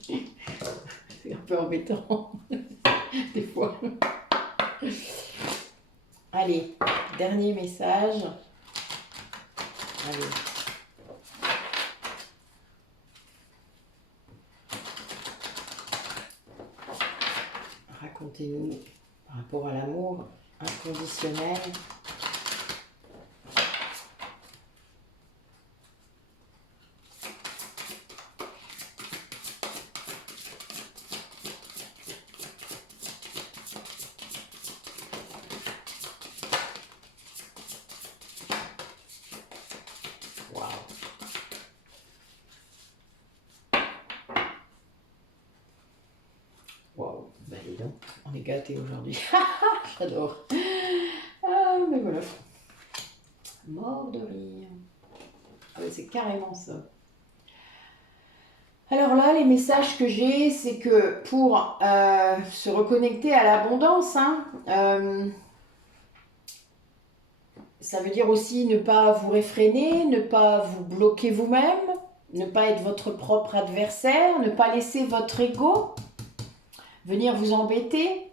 C'est un peu embêtant, des fois. Allez, dernier message. Allez. Racontez-nous par rapport à l'amour inconditionnel. Waouh. Waouh, ben dis donc, on est gâtés aujourd'hui. J'adore. Ah, mais voilà. Mort de rire. Ah, c'est carrément ça. Alors là, les messages que j'ai, c'est que pour se reconnecter à l'abondance, hein, ça veut dire aussi ne pas vous réfréner, ne pas vous bloquer vous-même, ne pas être votre propre adversaire, ne pas laisser votre ego venir vous embêter.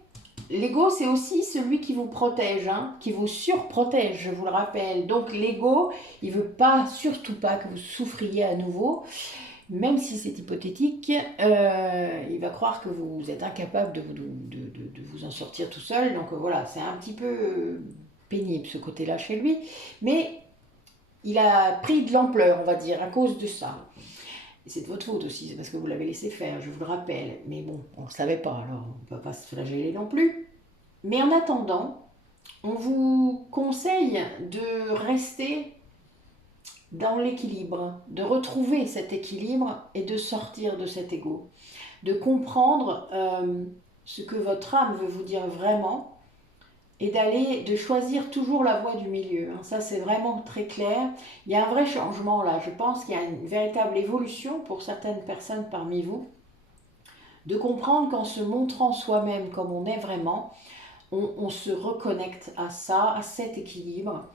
L'ego, c'est aussi celui qui vous protège, hein, qui vous surprotège, je vous le rappelle. Donc l'ego, il ne veut pas, surtout pas que vous souffriez à nouveau. Même si c'est hypothétique, il va croire que vous êtes incapable de vous en sortir tout seul. Donc voilà, c'est un petit peu pénible ce côté-là chez lui. Mais il a pris de l'ampleur, on va dire, à cause de ça. Et c'est de votre faute aussi, c'est parce que vous l'avez laissé faire, je vous le rappelle. Mais bon, on ne le savait pas, alors on ne peut pas se flageller non plus. Mais en attendant, on vous conseille de rester dans l'équilibre, de retrouver cet équilibre et de sortir de cet ego, de comprendre ce que votre âme veut vous dire vraiment et de choisir toujours la voie du milieu. Ça, c'est vraiment très clair. Il y a un vrai changement là. Je pense qu'il y a une véritable évolution pour certaines personnes parmi vous, de comprendre qu'en se montrant soi-même comme on est vraiment, on se reconnecte à ça, à cet équilibre.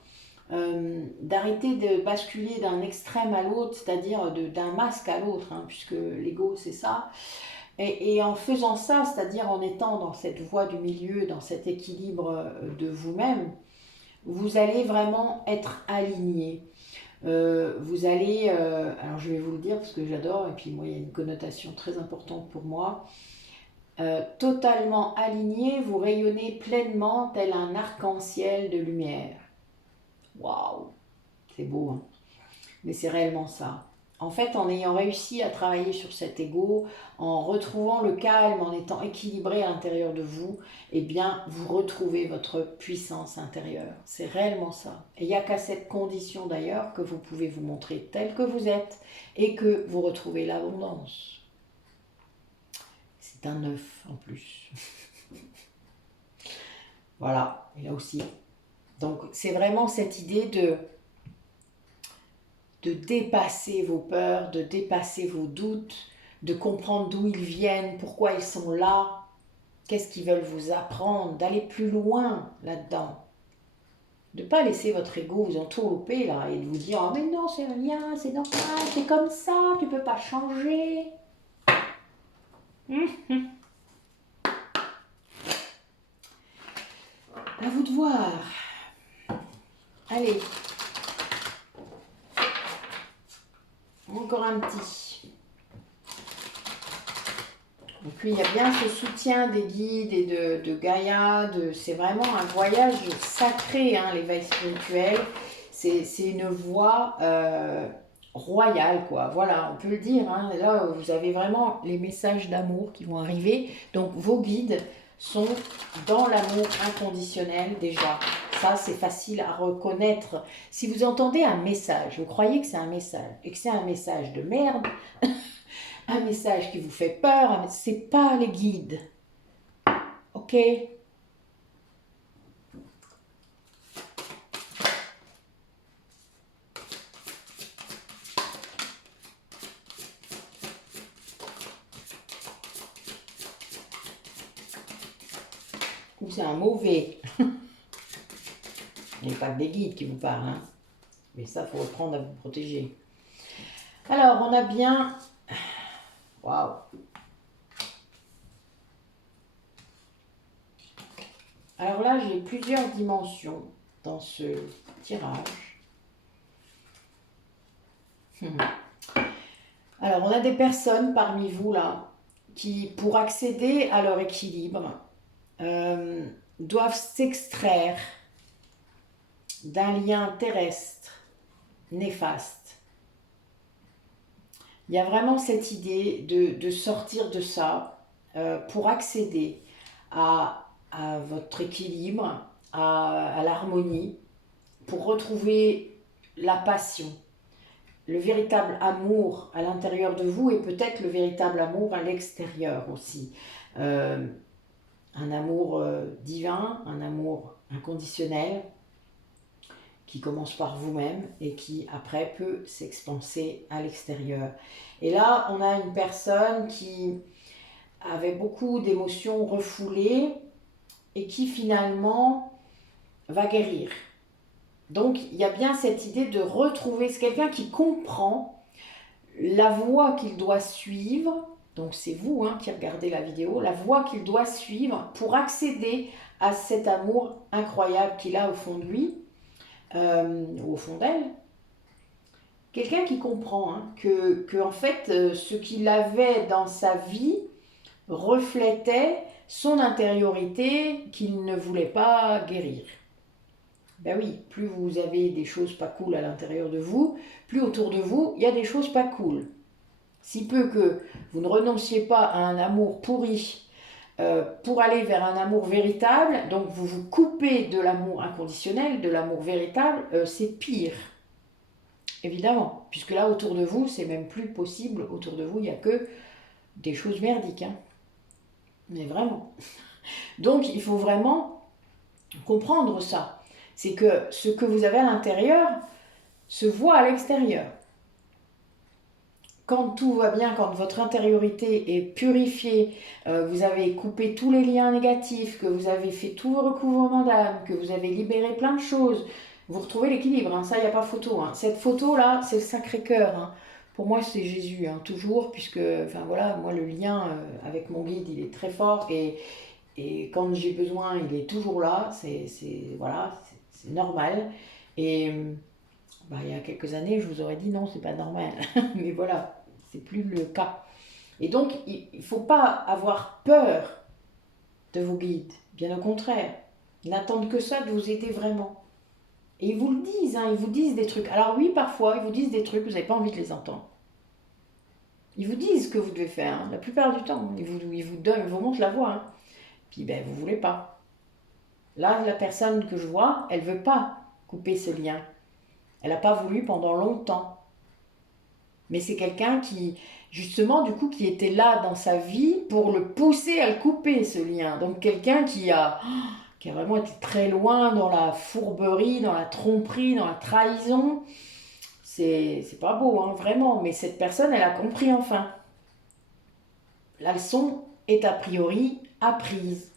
D'arrêter de basculer d'un extrême à l'autre, c'est-à-dire d'un masque à l'autre, hein, puisque l'ego c'est ça. Et en faisant ça, c'est-à-dire en étant dans cette voie du milieu, dans cet équilibre de vous-même, vous allez vraiment être aligné. Vous allez, alors je vais vous le dire parce que j'adore, et puis moi il y a une connotation très importante pour moi, totalement aligné, vous rayonnez pleinement tel un arc-en-ciel de lumière. Waouh, c'est beau, hein, mais c'est réellement ça. En fait, en ayant réussi à travailler sur cet ego, en retrouvant le calme, en étant équilibré à l'intérieur de vous, eh bien, vous retrouvez votre puissance intérieure. C'est réellement ça. Et il n'y a qu'à cette condition d'ailleurs que vous pouvez vous montrer tel que vous êtes et que vous retrouvez l'abondance. C'est un œuf en plus. Voilà, et là aussi. Donc, c'est vraiment cette idée de dépasser vos peurs, de dépasser vos doutes, de comprendre d'où ils viennent, pourquoi ils sont là, qu'est-ce qu'ils veulent vous apprendre, d'aller plus loin là-dedans. De ne pas laisser votre ego vous entourlouper là et de vous dire « Oh mais non, c'est rien, c'est normal, c'est comme ça, tu ne peux pas changer. » À vous de voir. Allez. Encore un petit. Donc oui, il y a bien ce soutien des guides et de Gaïa. C'est vraiment un voyage sacré, hein, l'éveil spirituel. C'est une voie royale, quoi. Voilà, on peut le dire. Hein. Là, vous avez vraiment les messages d'amour qui vont arriver. Donc vos guides sont dans l'amour inconditionnel déjà. Ça, c'est facile à reconnaître. Si vous entendez un message, vous croyez que c'est un message, et que c'est un message de merde, un message qui vous fait peur, c'est pas les guides. Ok? Ou c'est un mauvais. Il n'y a pas que des guides qui vous parlent, hein. Mais ça, il faut apprendre à vous protéger. Alors, on a bien... Waouh! Alors là, j'ai plusieurs dimensions dans ce tirage. Alors, on a des personnes parmi vous, là, qui, pour accéder à leur équilibre, doivent s'extraire d'un lien terrestre néfaste. Il y a vraiment cette idée de sortir de ça pour accéder à votre équilibre, à l'harmonie, pour retrouver la passion, le véritable amour à l'intérieur de vous et peut-être le véritable amour à l'extérieur aussi. Un amour divin, un amour inconditionnel qui commence par vous-même et qui après peut s'expanser à l'extérieur. Et là, on a une personne qui avait beaucoup d'émotions refoulées et qui finalement va guérir. Donc il y a bien cette idée de retrouver, c'est quelqu'un qui comprend la voie qu'il doit suivre, donc c'est vous hein, qui regardez la vidéo, la voie qu'il doit suivre pour accéder à cet amour incroyable qu'il a au fond de lui, au fond d'elle. Quelqu'un qui comprend hein, que en fait ce qu'il avait dans sa vie reflétait son intériorité qu'il ne voulait pas guérir. Ben oui, plus vous avez des choses pas cool à l'intérieur de vous, plus autour de vous, il y a des choses pas cool. Si peu que vous ne renonciez pas à un amour pourri pour aller vers un amour véritable, donc vous vous coupez de l'amour inconditionnel, de l'amour véritable, c'est pire. Évidemment, puisque là autour de vous, c'est même plus possible, autour de vous, il n'y a que des choses merdiques. Hein. Mais vraiment. Donc il faut vraiment comprendre ça. C'est que ce que vous avez à l'intérieur se voit à l'extérieur. Quand tout va bien, quand votre intériorité est purifiée, vous avez coupé tous les liens négatifs, que vous avez fait tout vos recouvrements d'âme, que vous avez libéré plein de choses, vous retrouvez l'équilibre, hein, ça il n'y a pas photo. Hein. Cette photo-là, c'est le Sacré-Cœur. Hein. Pour moi, c'est Jésus, hein, toujours, puisque, enfin voilà, moi le lien avec mon guide, il est très fort et quand j'ai besoin, il est toujours là, voilà, c'est normal. Et bah, il y a quelques années, je vous aurais dit non, c'est pas normal. Mais voilà, c'est plus le cas. Et donc, il ne faut pas avoir peur de vos guides. Bien au contraire. Ils n'attendent que ça de vous aider vraiment. Et ils vous le disent, hein, ils vous disent des trucs. Alors oui, parfois, ils vous disent des trucs, vous n'avez pas envie de les entendre. Ils vous disent ce que vous devez faire, hein, la plupart du temps. Ils vous donnent, ils vous montrent la voie. Hein. Puis, ben, vous ne voulez pas. Là, la personne que je vois, elle ne veut pas couper ce lien. Elle n'a pas voulu pendant longtemps. Mais c'est quelqu'un qui, justement, du coup, qui était là dans sa vie pour le pousser à le couper, ce lien. Donc quelqu'un qui a vraiment été très loin dans la fourberie, dans la tromperie, dans la trahison. C'est pas beau, hein, vraiment. Mais cette personne, elle a compris enfin. La leçon est a priori apprise.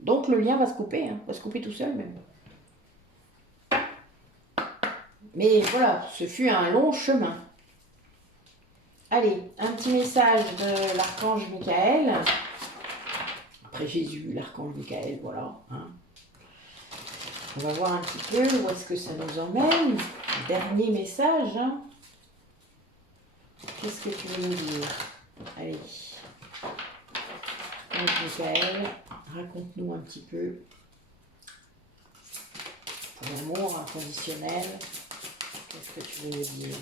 Donc le lien va se couper, hein, va se couper tout seul même. Mais voilà, ce fut un long chemin. Allez, un petit message de l'archange Michael. Après Jésus, l'archange Michael, voilà. Hein. On va voir un petit peu où est-ce que ça nous emmène. Dernier message. Hein. Qu'est-ce que tu veux nous dire? Allez. Archange Michael, raconte-nous un petit peu. Pour l'amour inconditionnel, qu'est-ce que tu veux nous dire?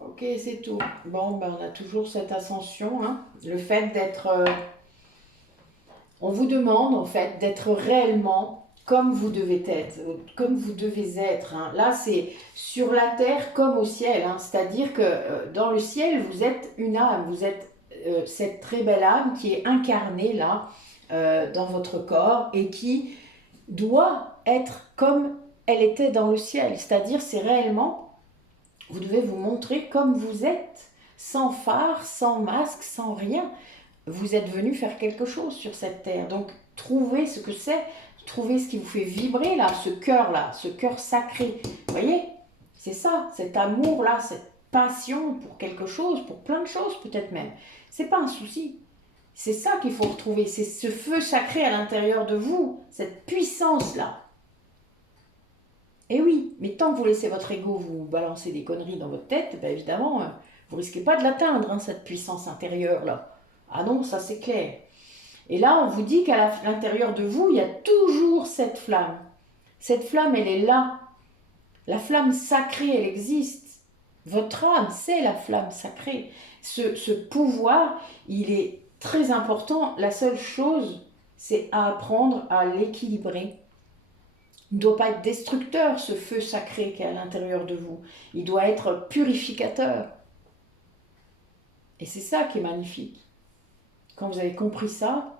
Ok, c'est tout. Bon, ben, on a toujours cette ascension, hein. Le fait d'être... on vous demande, en fait, d'être réellement comme vous devez être, comme vous devez être. Hein. Là, c'est sur la terre comme au ciel. Hein. C'est-à-dire que dans le ciel, vous êtes une âme. Vous êtes cette très belle âme qui est incarnée, là, dans votre corps et qui doit être comme elle était dans le ciel. C'est-à-dire, c'est réellement... Vous devez vous montrer comme vous êtes, sans phare, sans masque, sans rien. Vous êtes venu faire quelque chose sur cette terre. Donc, trouvez ce que c'est, trouvez ce qui vous fait vibrer là, ce cœur sacré. Vous voyez, c'est ça, cet amour-là, cette passion pour quelque chose, pour plein de choses peut-être même. C'est pas un souci. C'est ça qu'il faut retrouver, c'est ce feu sacré à l'intérieur de vous, cette puissance-là. Et oui, mais tant que vous laissez votre ego vous balancer des conneries dans votre tête, ben évidemment, vous risquez pas de l'atteindre, hein, cette puissance intérieure-là. Ah non, ça c'est clair. Et là, on vous dit qu'à l'intérieur de vous, il y a toujours cette flamme. Cette flamme, elle est là. La flamme sacrée, elle existe. Votre âme, c'est la flamme sacrée. Ce pouvoir, il est très important. La seule chose, c'est à apprendre à l'équilibrer. Il ne doit pas être destructeur, ce feu sacré qui est à l'intérieur de vous. Il doit être purificateur. Et c'est ça qui est magnifique. Quand vous avez compris ça,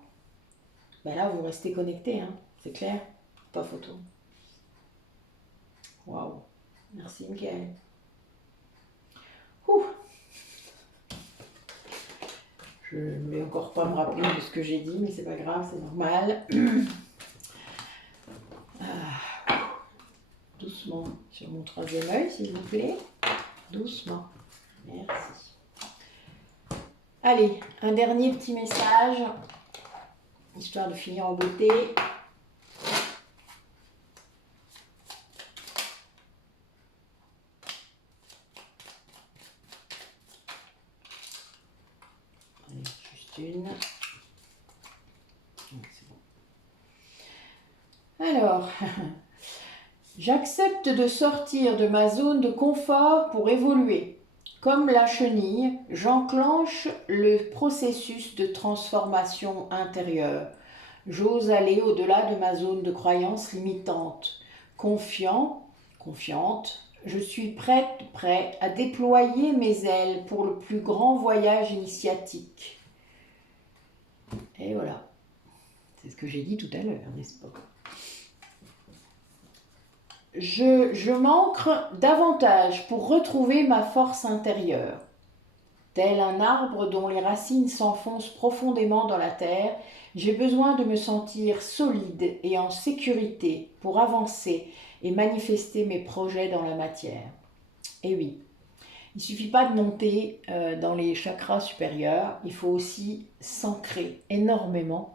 ben là, vous restez connecté, hein. C'est clair? Pas photo. Waouh. Merci, Mickaël. Ouh. Je ne vais encore pas me rappeler de ce que j'ai dit, mais c'est pas grave, c'est normal. Doucement sur mon troisième œil, s'il vous plaît. Doucement. Merci. Allez, un dernier petit message, histoire de finir en beauté. Allez, juste une. C'est bon. Alors, j'accepte de sortir de ma zone de confort pour évoluer. Comme la chenille, j'enclenche le processus de transformation intérieure. J'ose aller au-delà de ma zone de croyance limitante. Confiante, je suis prêt à déployer mes ailes pour le plus grand voyage initiatique. Et voilà. C'est ce que j'ai dit tout à l'heure, n'est-ce pas? Je m'ancre davantage pour retrouver ma force intérieure. Tel un arbre dont les racines s'enfoncent profondément dans la terre, j'ai besoin de me sentir solide et en sécurité pour avancer et manifester mes projets dans la matière. Et oui, il ne suffit pas de monter dans les chakras supérieurs, il faut aussi s'ancrer énormément.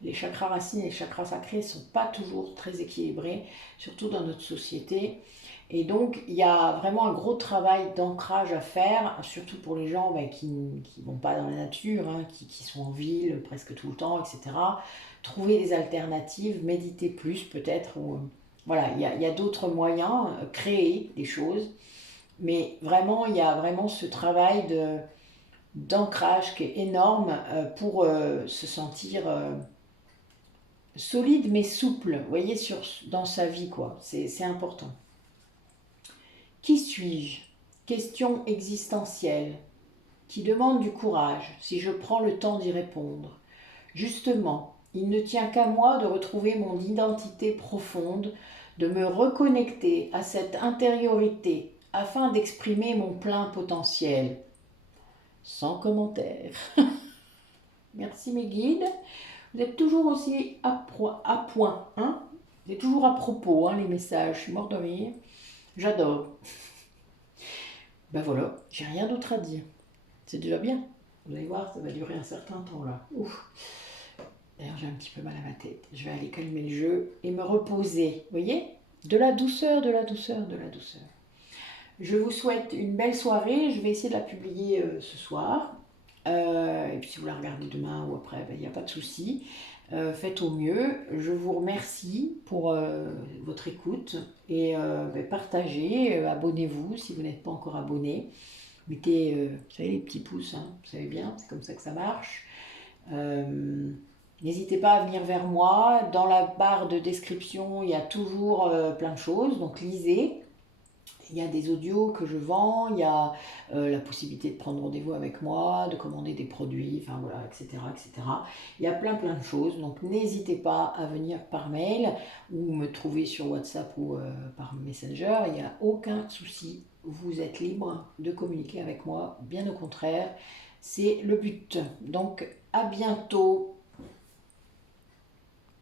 Les chakras racines et les chakras sacrés ne sont pas toujours très équilibrés, surtout dans notre société. Et donc, il y a vraiment un gros travail d'ancrage à faire, surtout pour les gens qui ne vont pas dans la nature, hein, qui sont en ville presque tout le temps, etc. Trouver des alternatives, méditer plus peut-être. Voilà, il y a d'autres moyens, créer des choses. Mais vraiment, il y a vraiment ce travail d'ancrage qui est énorme pour se sentir... solide mais souple, vous voyez, dans sa vie, quoi. C'est important. Qui suis-je? Question existentielle, qui demande du courage, si je prends le temps d'y répondre. Justement, il ne tient qu'à moi de retrouver mon identité profonde, de me reconnecter à cette intériorité afin d'exprimer mon plein potentiel. Sans commentaire. Merci mes guides. Vous êtes toujours aussi à point, hein? Vous êtes toujours à propos, hein, les messages. Je suis mort de rire. J'adore. Ben voilà, j'ai rien d'autre à dire. C'est déjà bien. Vous allez voir, ça va durer un certain temps là. Ouf. D'ailleurs, j'ai un petit peu mal à ma tête. Je vais aller calmer le jeu et me reposer. Vous voyez? De la douceur, de la douceur, de la douceur. Je vous souhaite une belle soirée. Je vais essayer de la publier ce soir. Et puis si vous la regardez demain ou après, il n'y a pas de souci. Faites au mieux. Je vous remercie pour votre écoute et partagez, abonnez-vous si vous n'êtes pas encore abonné. Mettez, vous savez, les petits pouces, hein, vous savez bien, c'est comme ça que ça marche. N'hésitez pas à venir vers moi. Dans la barre de description, il y a toujours plein de choses, donc lisez. Il y a des audios que je vends, il y a la possibilité de prendre rendez-vous avec moi, de commander des produits, enfin voilà, etc., etc. Il y a plein de choses, donc n'hésitez pas à venir par mail ou me trouver sur WhatsApp ou par Messenger, il n'y a aucun souci, vous êtes libre de communiquer avec moi, bien au contraire, c'est le but. Donc à bientôt.